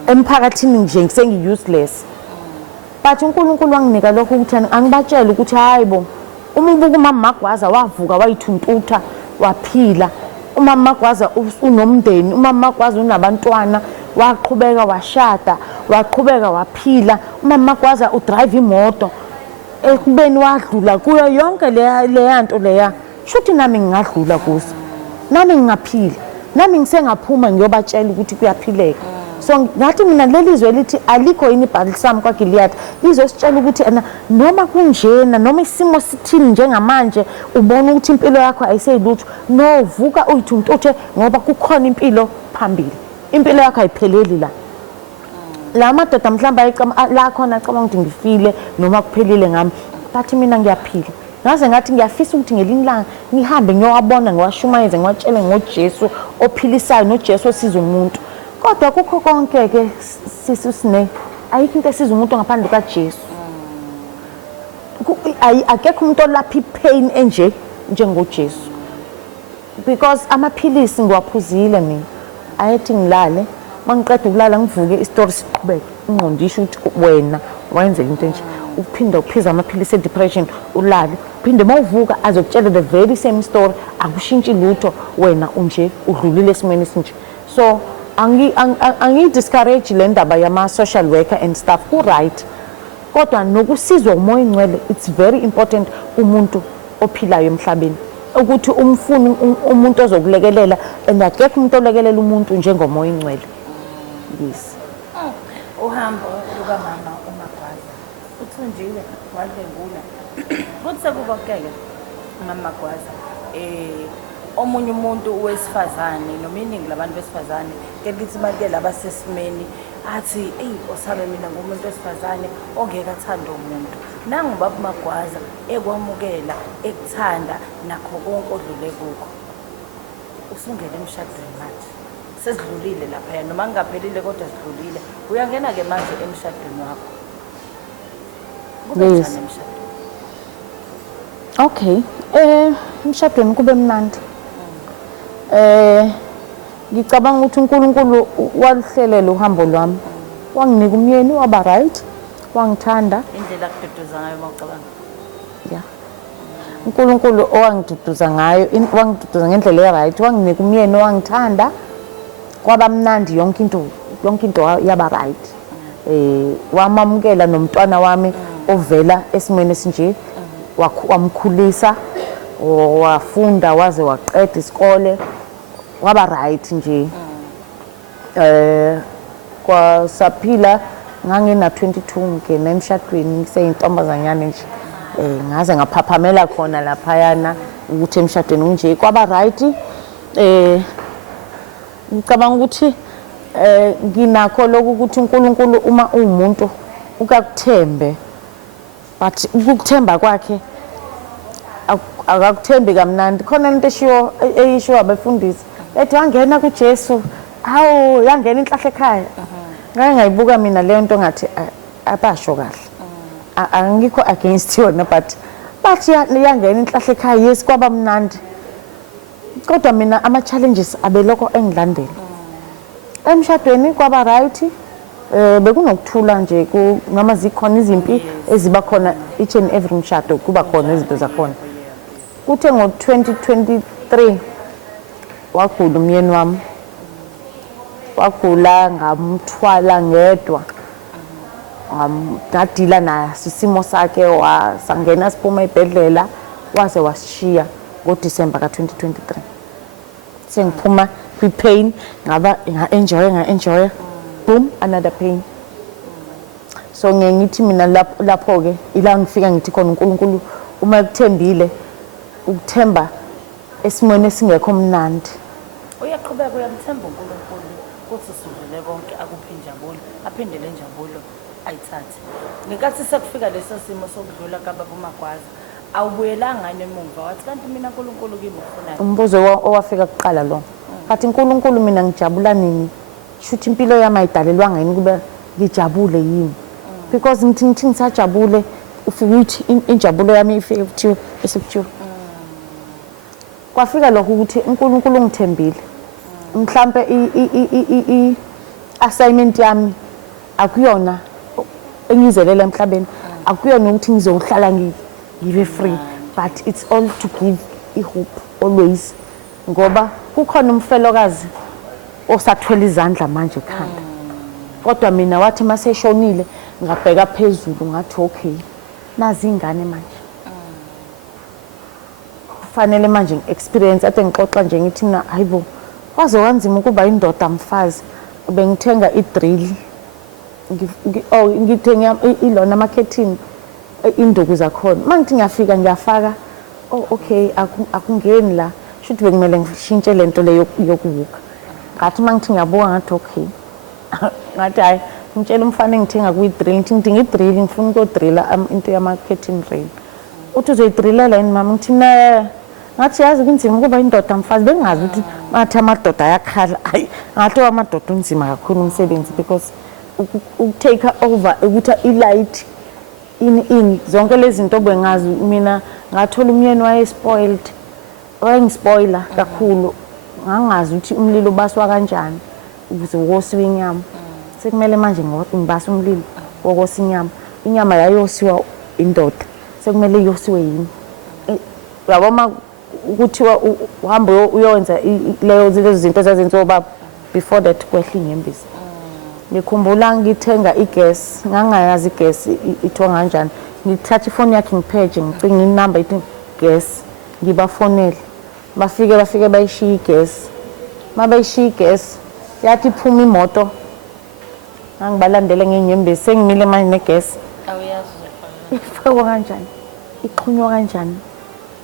emphakathini nje ngisengi-useless but uNkulunkulu wanginika lokho ukuthi angibatshela ukuthi hayibo uma ubuka umama Magwaza wavuka wayithuntutha waphila umama Magwaza unomndeni umama Magwaza unabantwana waqhubeka washada waqhubeka waphila umama Magwaza udrive imoto ekubeni wadlula kuyo yonke leyanto leya shuthi nami ngingadlula kuso nami ngingaphila nami ngisengaphuma ngiyobatshela ukuthi kuyaphileka so ngathi mina lelizwe lithi alikho yini ibhalisami kwaGilead lizositshela ukuthi noma kunjena noma isimo sithini njengamanje ubona ukuthi impilo yakho ayiseyilutho no vuka uyithuntuthe ngoba kukhona impilo phambili impilo yakho ayipheleli la madoda mhlamba la khona acabanga ukuthi ngifile noma kuphelile ngami bathi mina ngiyaphila ngaze ngathi ngiyafisa ukuthi ngelinye ilanga ngihambe ngiyowabona ngiwashumayeze ngiwatshele ngoJesu ophilisayo noJesu osiza umuntu kodwa kukho konke ke sisine ayikho into esiza umuntu ngaphandle kaJesu akekho umuntu olapha ipain njengoJesu because amaphilisi ngiwaphuzile mina ayethi ngilale mangiqeda ukulala ngivuke istory siqhubeke ingqondisho ukuthi wena wayenze into nje uphinde ukuphiza amaphilisi depression ulale phinde mawuvuka azokutshela the very same story akushintshi lutho wena unje udlulile esimweni esinje so angi-discourage le ndaba yama-social worker and stuff ku-right kodwa nokusizwa umoya ingcwele it's very important kumuntu ophilayo emhlabeni ukuthi umfuni umuntu ozokulekelela and akekho umuntu olekelela umuntu njengomoya ingcwele yes uhambo lukamama uMagwaza uthunjiwe wadlengula kuthi sekubokeke umama Magwaza omunye umuntu wesifazane noma iningi labantu besifazane kelithi make labasesimeni athi osabe mina ngumuntu wesifazane ongeke athande umuntu nangu baba Magwaza ekwamukela ekuthanda nakho konke odlule kukho usungena emshadweni manje sesidlulile lapha noma ngingaphelile kodwa sidlulile uyangena ke manje emshadweni wakho kube njani emshadweni okay emshadweni kube mnandi ngicabanga ukuthi uNkulunkulu waluhlelela uhambo lwami wanginika umyeni waba right wangithanda indlela akududuza ngayo mawucabanga yeah uNkulunkulu owangiduduza ngayo wangiduduza ngendlela e-right wanginika umyeni wangithanda kwaba mnandi yonke into yaba right wamamukela nomntwana wami ovela esimweni esinje wamkhulisa wafunda waze waqeda isikole waba right nje kwasaphila ngangena 22 ngena emshadweni ngiseyintombazanyana nje ngaze ngaphaphamela khona lapha yana ukuthi emshadweni unje kwaba right ngicabanga ukuthi nginakho lokhu ukuthi uNkulunkulu uma umuntu ukakuthembe but ukuthemba kwakhe akakuthembi kamnandi khona into eyisho abafundisi ethi wangena kuJesu hawu yangena inhlahla ekhaya ngeke ngayibuka mina leyo nto ngathi abasho kahle angikho against yona but bathi yangena inhlahla ekhaya yes kwaba mnandi kodwa mina ama challenges abeloko engilandela emshadweni kwaba right bekunokuthula nje noma zikhona izimpi eziba khona each and every mshado kuba khona izinto zakhona kuthe ngo 2023 wagula umyeni wami wagula ngamthwala ngedwa ngadila naso isimo sakhe wasangena siphuma ebhedlela waze wasishiya ngoDisemba ka2023 sengiphuma kwi-pain ngaba nga-enjoy boom another pain so ngithi mina lapho ke ila ngifika ngithi khona uNkulunkulu uma ekuthembile ukuthemba esimweni esingekho mnandi uyaqhubeka uyamthemba uNkulunkulu kuthi sivele konke akuphi injabulo aphindele injabulo ayithathe ngenkathi sekufika leso simo sokudlula kababa uMagwaza awubuyelanga emuva wathi kanti mina uNkulunkulu kimi ufunani umbuzo owafika kuqala lo kanti uNkulunkulu mina ngijabula nini shuthi impilo yami ayidalelwanga yini kube ngijabule yini because ngithi ngisajabule ufike uthi injabulo yami ifike kuthiwe esekuthiwe kwafika lokho ukuthi uNkulunkulu ungithembile mhlambe i assignment yami akuyona engizelela emhlabeni akuyona ukuthi ngizohlala ngibe free but it's all to give hope always ngoba kukhona umfelokazi osathwele izandla manje ekhanda kodwa mina wathi maseshonile ngabheka phezulu ngathi okay nazi ingane manje kufanele manje ngi-experience ade ngixoxa nje ngithi mina hayibo kwaze wanzima ukuba indoda mfazi bengithenga i-drill ngithenga ilona marketing induku zakhona mangithi ngiyafika ngiyafaka okay akungeni la shothi bekumele ngishintshe lento le yokubuka ngathi mangithi ngiyabuka ngathi okay ngathi hayi ngitshela umfana engithenga kwi-drill ngithi ngidinga i-drill ngifuna ukudrilla into yama-curtain rail uthi uzoyidrillela yini mama ngithi ngathi yazi kunzima ukuba indoda mfazi bengazi ukuthi ngathi amadoda ayakhala hayi ngathi amadoda unzima kakhulu umsebenzi because ukutake over ukuthi i-light in zonke lezi zinto bengazi mina ngathola umyeni wayespoiled wayengispoiler kakhulu ngangazi ukuthi umlilo ubaswa kanjani ukuze wosiwe inyama sekumele manje ngibasa umlilo wokosa inyama yayosiwa indoda sekumele yosiwe yini yabona ukuthi uhamba uyowenza lezo zinto ezazenziwa baba before that kwehla inyembezi ngikhumbula ngithenga igas ngangayazi igas ithiwa kanjani ngithatha ifoni yakhe ngipheje ngicinga inamba ithi gas ngibafonele bafike bayishiya igas mabayishiya igas yathi iphuma imoto ngibalandele ngenyembezi sengimile manje negas awuyazi ifakwa kanjani iqhunywa kanjani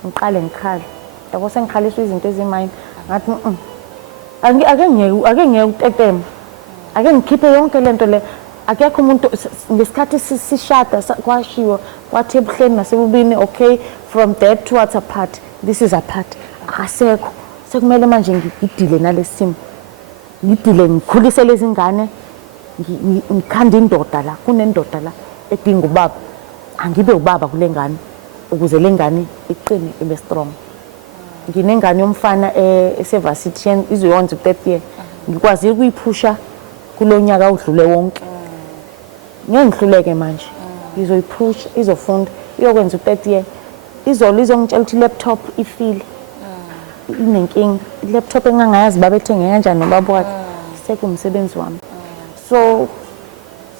ngiqale ngikhala yabo sengikhaliswa izinto ezimayini ngathi ake ngeke utetema ake ngikhiphe yonke lento le akekho umuntu ngesikhathi sishada kwashiwo kwathi ebuhleni nasebubini okay from that towards apart this is apart akasekho sekumele manje ngidile nalesimo ngidile ngikhulise lezi ngane ngikhanda indoda la kunendoda la edinga ubaba angibe ubaba kule ngane ukuze lengane iqine ibe strong nginengane yomfana esevarsity izoyonza u30 year ngikwazi ukuyiphusha kulonyaka udlule wonke ngeke ngihluleke manje ngizoyiphusha izofunda iyokwenza u30 year izongitshela ukuthi laptop ifile inenkinga laptop engangayazi babethenge kanjani nobaba wakhe sekumsebenzi wami so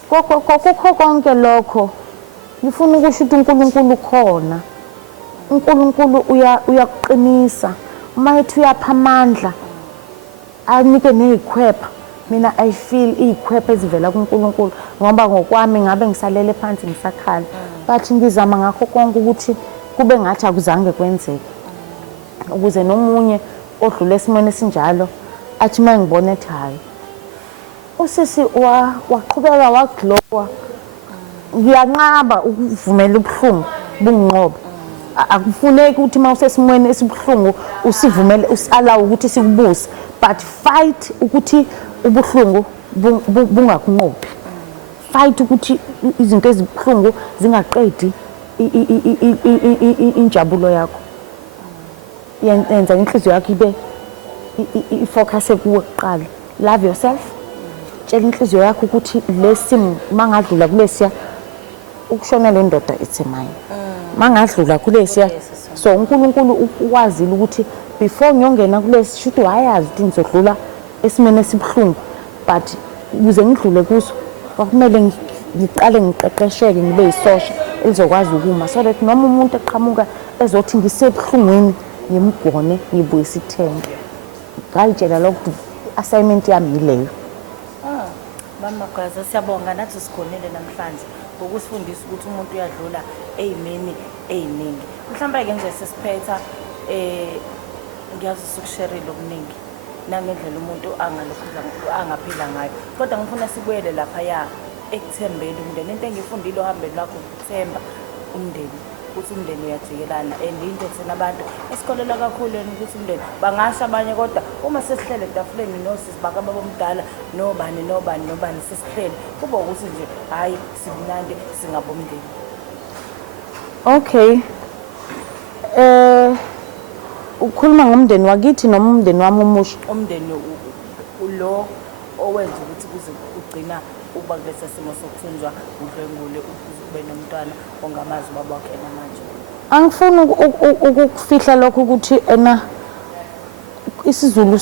kokho konke lokho ngifuna ukusho ukuthi uNkulunkulu khona uNkulunkulu uyakuqinisa uma ethi uyapha amandla anike nezikhwepha mina I feel izikhwepha ezivela kuNkulunkulu ngoba ngokwami ngabe ngisalele phansi ngisakhala bathi ngizama ngakho konke ukuthi kube ngathi akuzange kwenzeke ukuze nomunye odlule esimweni esinjalo athi mangibona ethi hayi usisi waqhubeka waglowa ngiyanqaba ukuvumela ubuhlungu bunginqoba akufuneki ukuthi mawusesimweni esibuhlungu usivumele usalawa ukuthi sikubuse but fight ukuthi ubuhlungu bungakunqobi fight ukuthi izinto ezibhlungu zingaqedi injabulo yakho. Yenza inhliziyo yakho ibe ifocus kuwe kuqala. Love yourself. Tshela inhliziyo yakho ukuthi lesimo mangadlula kulesiya ukushona le ndoda it's mine. Mangadlula kulesiya so uNkulunkulu ukwazile ukuthi before ngiyongena kulesi should wayazi ukuthi ngizodlula esimene esibhlungu but ukuze ngidlule kuso kwakumele ngiqale ngiqeqesheke ngibe yisosha elizokwazi ukuma so that noma umuntu eqhamuka ezothi ngisebhlungwini ngimgone ngibuyisa ithemba. Ngalitshela lokho assignment yami yileyo. Mama Gwaza siyabonga nathi sikhonile namhlanje ngokusifundisa ukuthi umuntu uyadlula eyimini eyiningi. Mhlawumbe ke nje sesiphetha ngiyazi ukushare okuningi nangendlela umuntu angaphila ngayo. Kodwa ngifuna sibuyele lapha ya ekuthembeni umndeni. Into engifundile ohambeni lwakho ukuthemba umndeni. Ukuthi umndeni uyajikelana and into thina abantu esikholela kakhulu ukuthi umndeni bangasha abanye kodwa uma sesihlele etafuleni nosisi bakaba bomdala nobani sesihlele kuba ukuthi nje hayi sibunande singabomndeni. Okay. Ukhuluma ngomndeni wakithi noma umndeni wami omusha? Umndeni lo owenza ukuthi kuze ugcina uba kulesi simo sokuthunjwa udlwengule ube nomntwana ongamazi ubaba wakhe namanje. Angifuni ukufihla lokho ukuthi isiZulu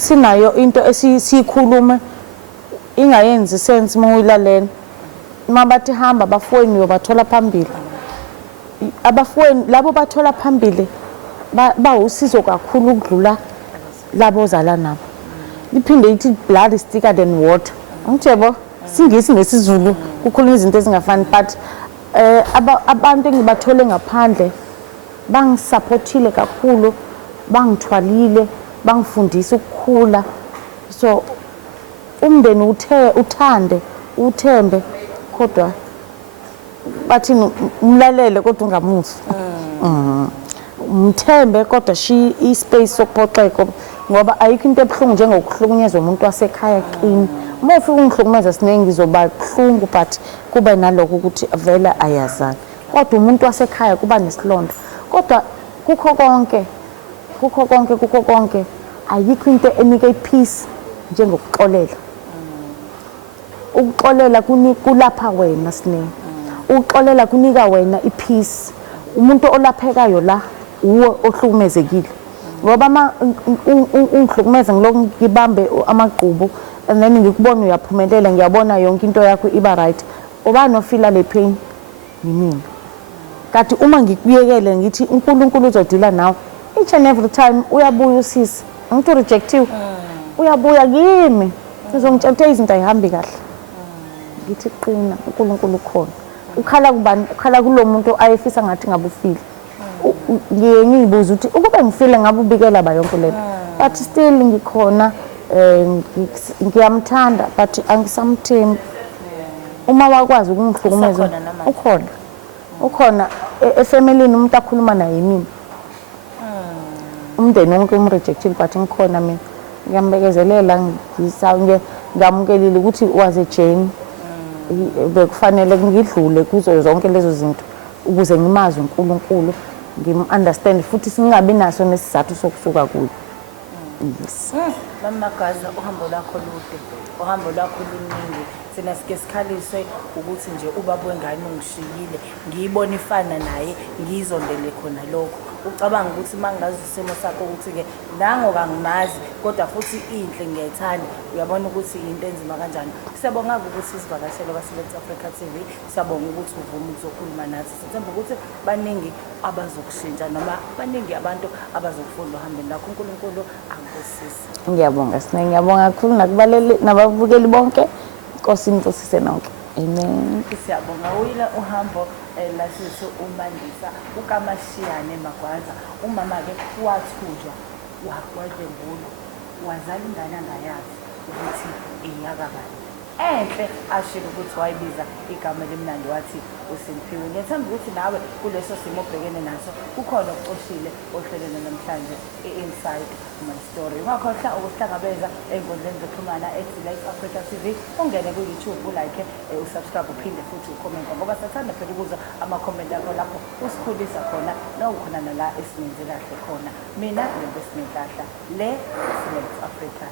sinayo into esiyikhuluma ingayenzi sense uma uyilalela. Mabathi hamba abafweni uyobathola phambili. Abafweni labo bathola phambili bawusizo kakhulu ukudlula labo zala nabo. Iphinde ithi blood is thicker than water. Ngitshebo singisi nesiZulu kukhuluma izinto ezingafani but abantu engibathole ngaphandle bangisupportile kakhulu, bangithwalile, bangifundisa ukukhula. So umndeni uthembe kodwa bathi umlalele kodwa ungamuzi. Umthembe kodwa shi ispace sokuphoxeka ngoba ayikho into ebuhlungu njengokuhlukunyezwa umuntu wasekhaya qini. Uma ufika ungihlukumeza sinenge ngizoba buhlungu but kube naloko ukuthi vele ayazana. Kodwa umuntu wasekhaya kuba nesilonda. Kodwa kukho konke ayikho into enika ipeace njengokuxolela. Ukuxolela kulapha wena sinenge. Ukuxolela kunika wena ipeace. Umuntu olaphekayo la uwe ohlukumezekile. Ngoba ungihlukumeza ngiloko ngibambe amagqubu and then ngikubona uyaphumelela ngiyabona yonke into yakho iba right. Ubani ofila le pain yimina. Kanti uma ngikuyekele ngithi uNkulunkulu uzodila nawe each and every time uyabuya usisi ngithi rejectiwe uyabuya kimi ngizongitshela izinto ayihambi kahle. Ngithi qina uNkulunkulu ukhona. Ukhala kubani? Ukhala kulo muntu ayefisa ngathi ngabufile. Ngiyibuza ukuthi ukube ngifile ngabe ubikela ba yonke lento. But still ngikhona ngiyamthanda but angisamthembi. Uma wakwazi ukungihlukumeza ukhona efamilini umuntu akhuluma naye yimi. Umndeni wonke umrejectile but ngikhona mina. Ngiyambekezelela ngiyamukelile ukuthi waze Jane. Bekufanele ngidlule kuzo zonke lezo zinto ukuze ngimazi uNkulunkulu ngim-understand futhi singabi naso nesizathu sokusuka kuye. Yes. Mama Gwaza uhambo lwakho lude, uhambo lwakho luningi. Sina sike sikhaliswe ukuthi nje ubaba wengane ungishiyile, ngiyibona ifana naye, ngizondele khona lokho. Ucabanga ukuthi mangazi isimo sakho ukuthi ke nango kangimazi kodwa futhi inhle ngiyayithanda. Uyabona ukuthi into enzima kanjani. Siyabonga ukuthi sivakashele abasebenzi Africa TV. Siyabonga ukuthi uvume ukuzokhuluma nathi. Sithemba ukuthi baningi abazokushintsha noma baningi abantu abazokufunda uhambeni lakho. uNkulunkulu angusisi. Ngiyabonga sinenge, ngiyabonga kakhulu nakubaleli nababukeli bonke. Inkosi inifusise nonke. Amen. Siyabonga uyila uhambo lasithi uMandisa ukaMashiyane Magwaza. Umama ke wathujwa wakwadembulu wazala ingane angayazi ukuthi iyaka bani. enhle ashilo ukuthi wayibiza igama elimnandi wathi uSimphiwe. Ngiyethemba ukuthi nawe kuleso simo obhekene naso kukhona okucoshile ohlelweni namhlanje i-Inside My Story. Ungakhohlwa ukuhlangabeza ey'nkundleni zokuxhumana eLife Africa TV, ungene ku-YouTube ulike, usubscribe uphinde futhi ukhomenta ngoba sathanda phela ukuzwa amakhomenti akho lapho usikhulisa khona nawukhona nala esinenze kahle khona. Mina nento esinenhlahla le Select Africa.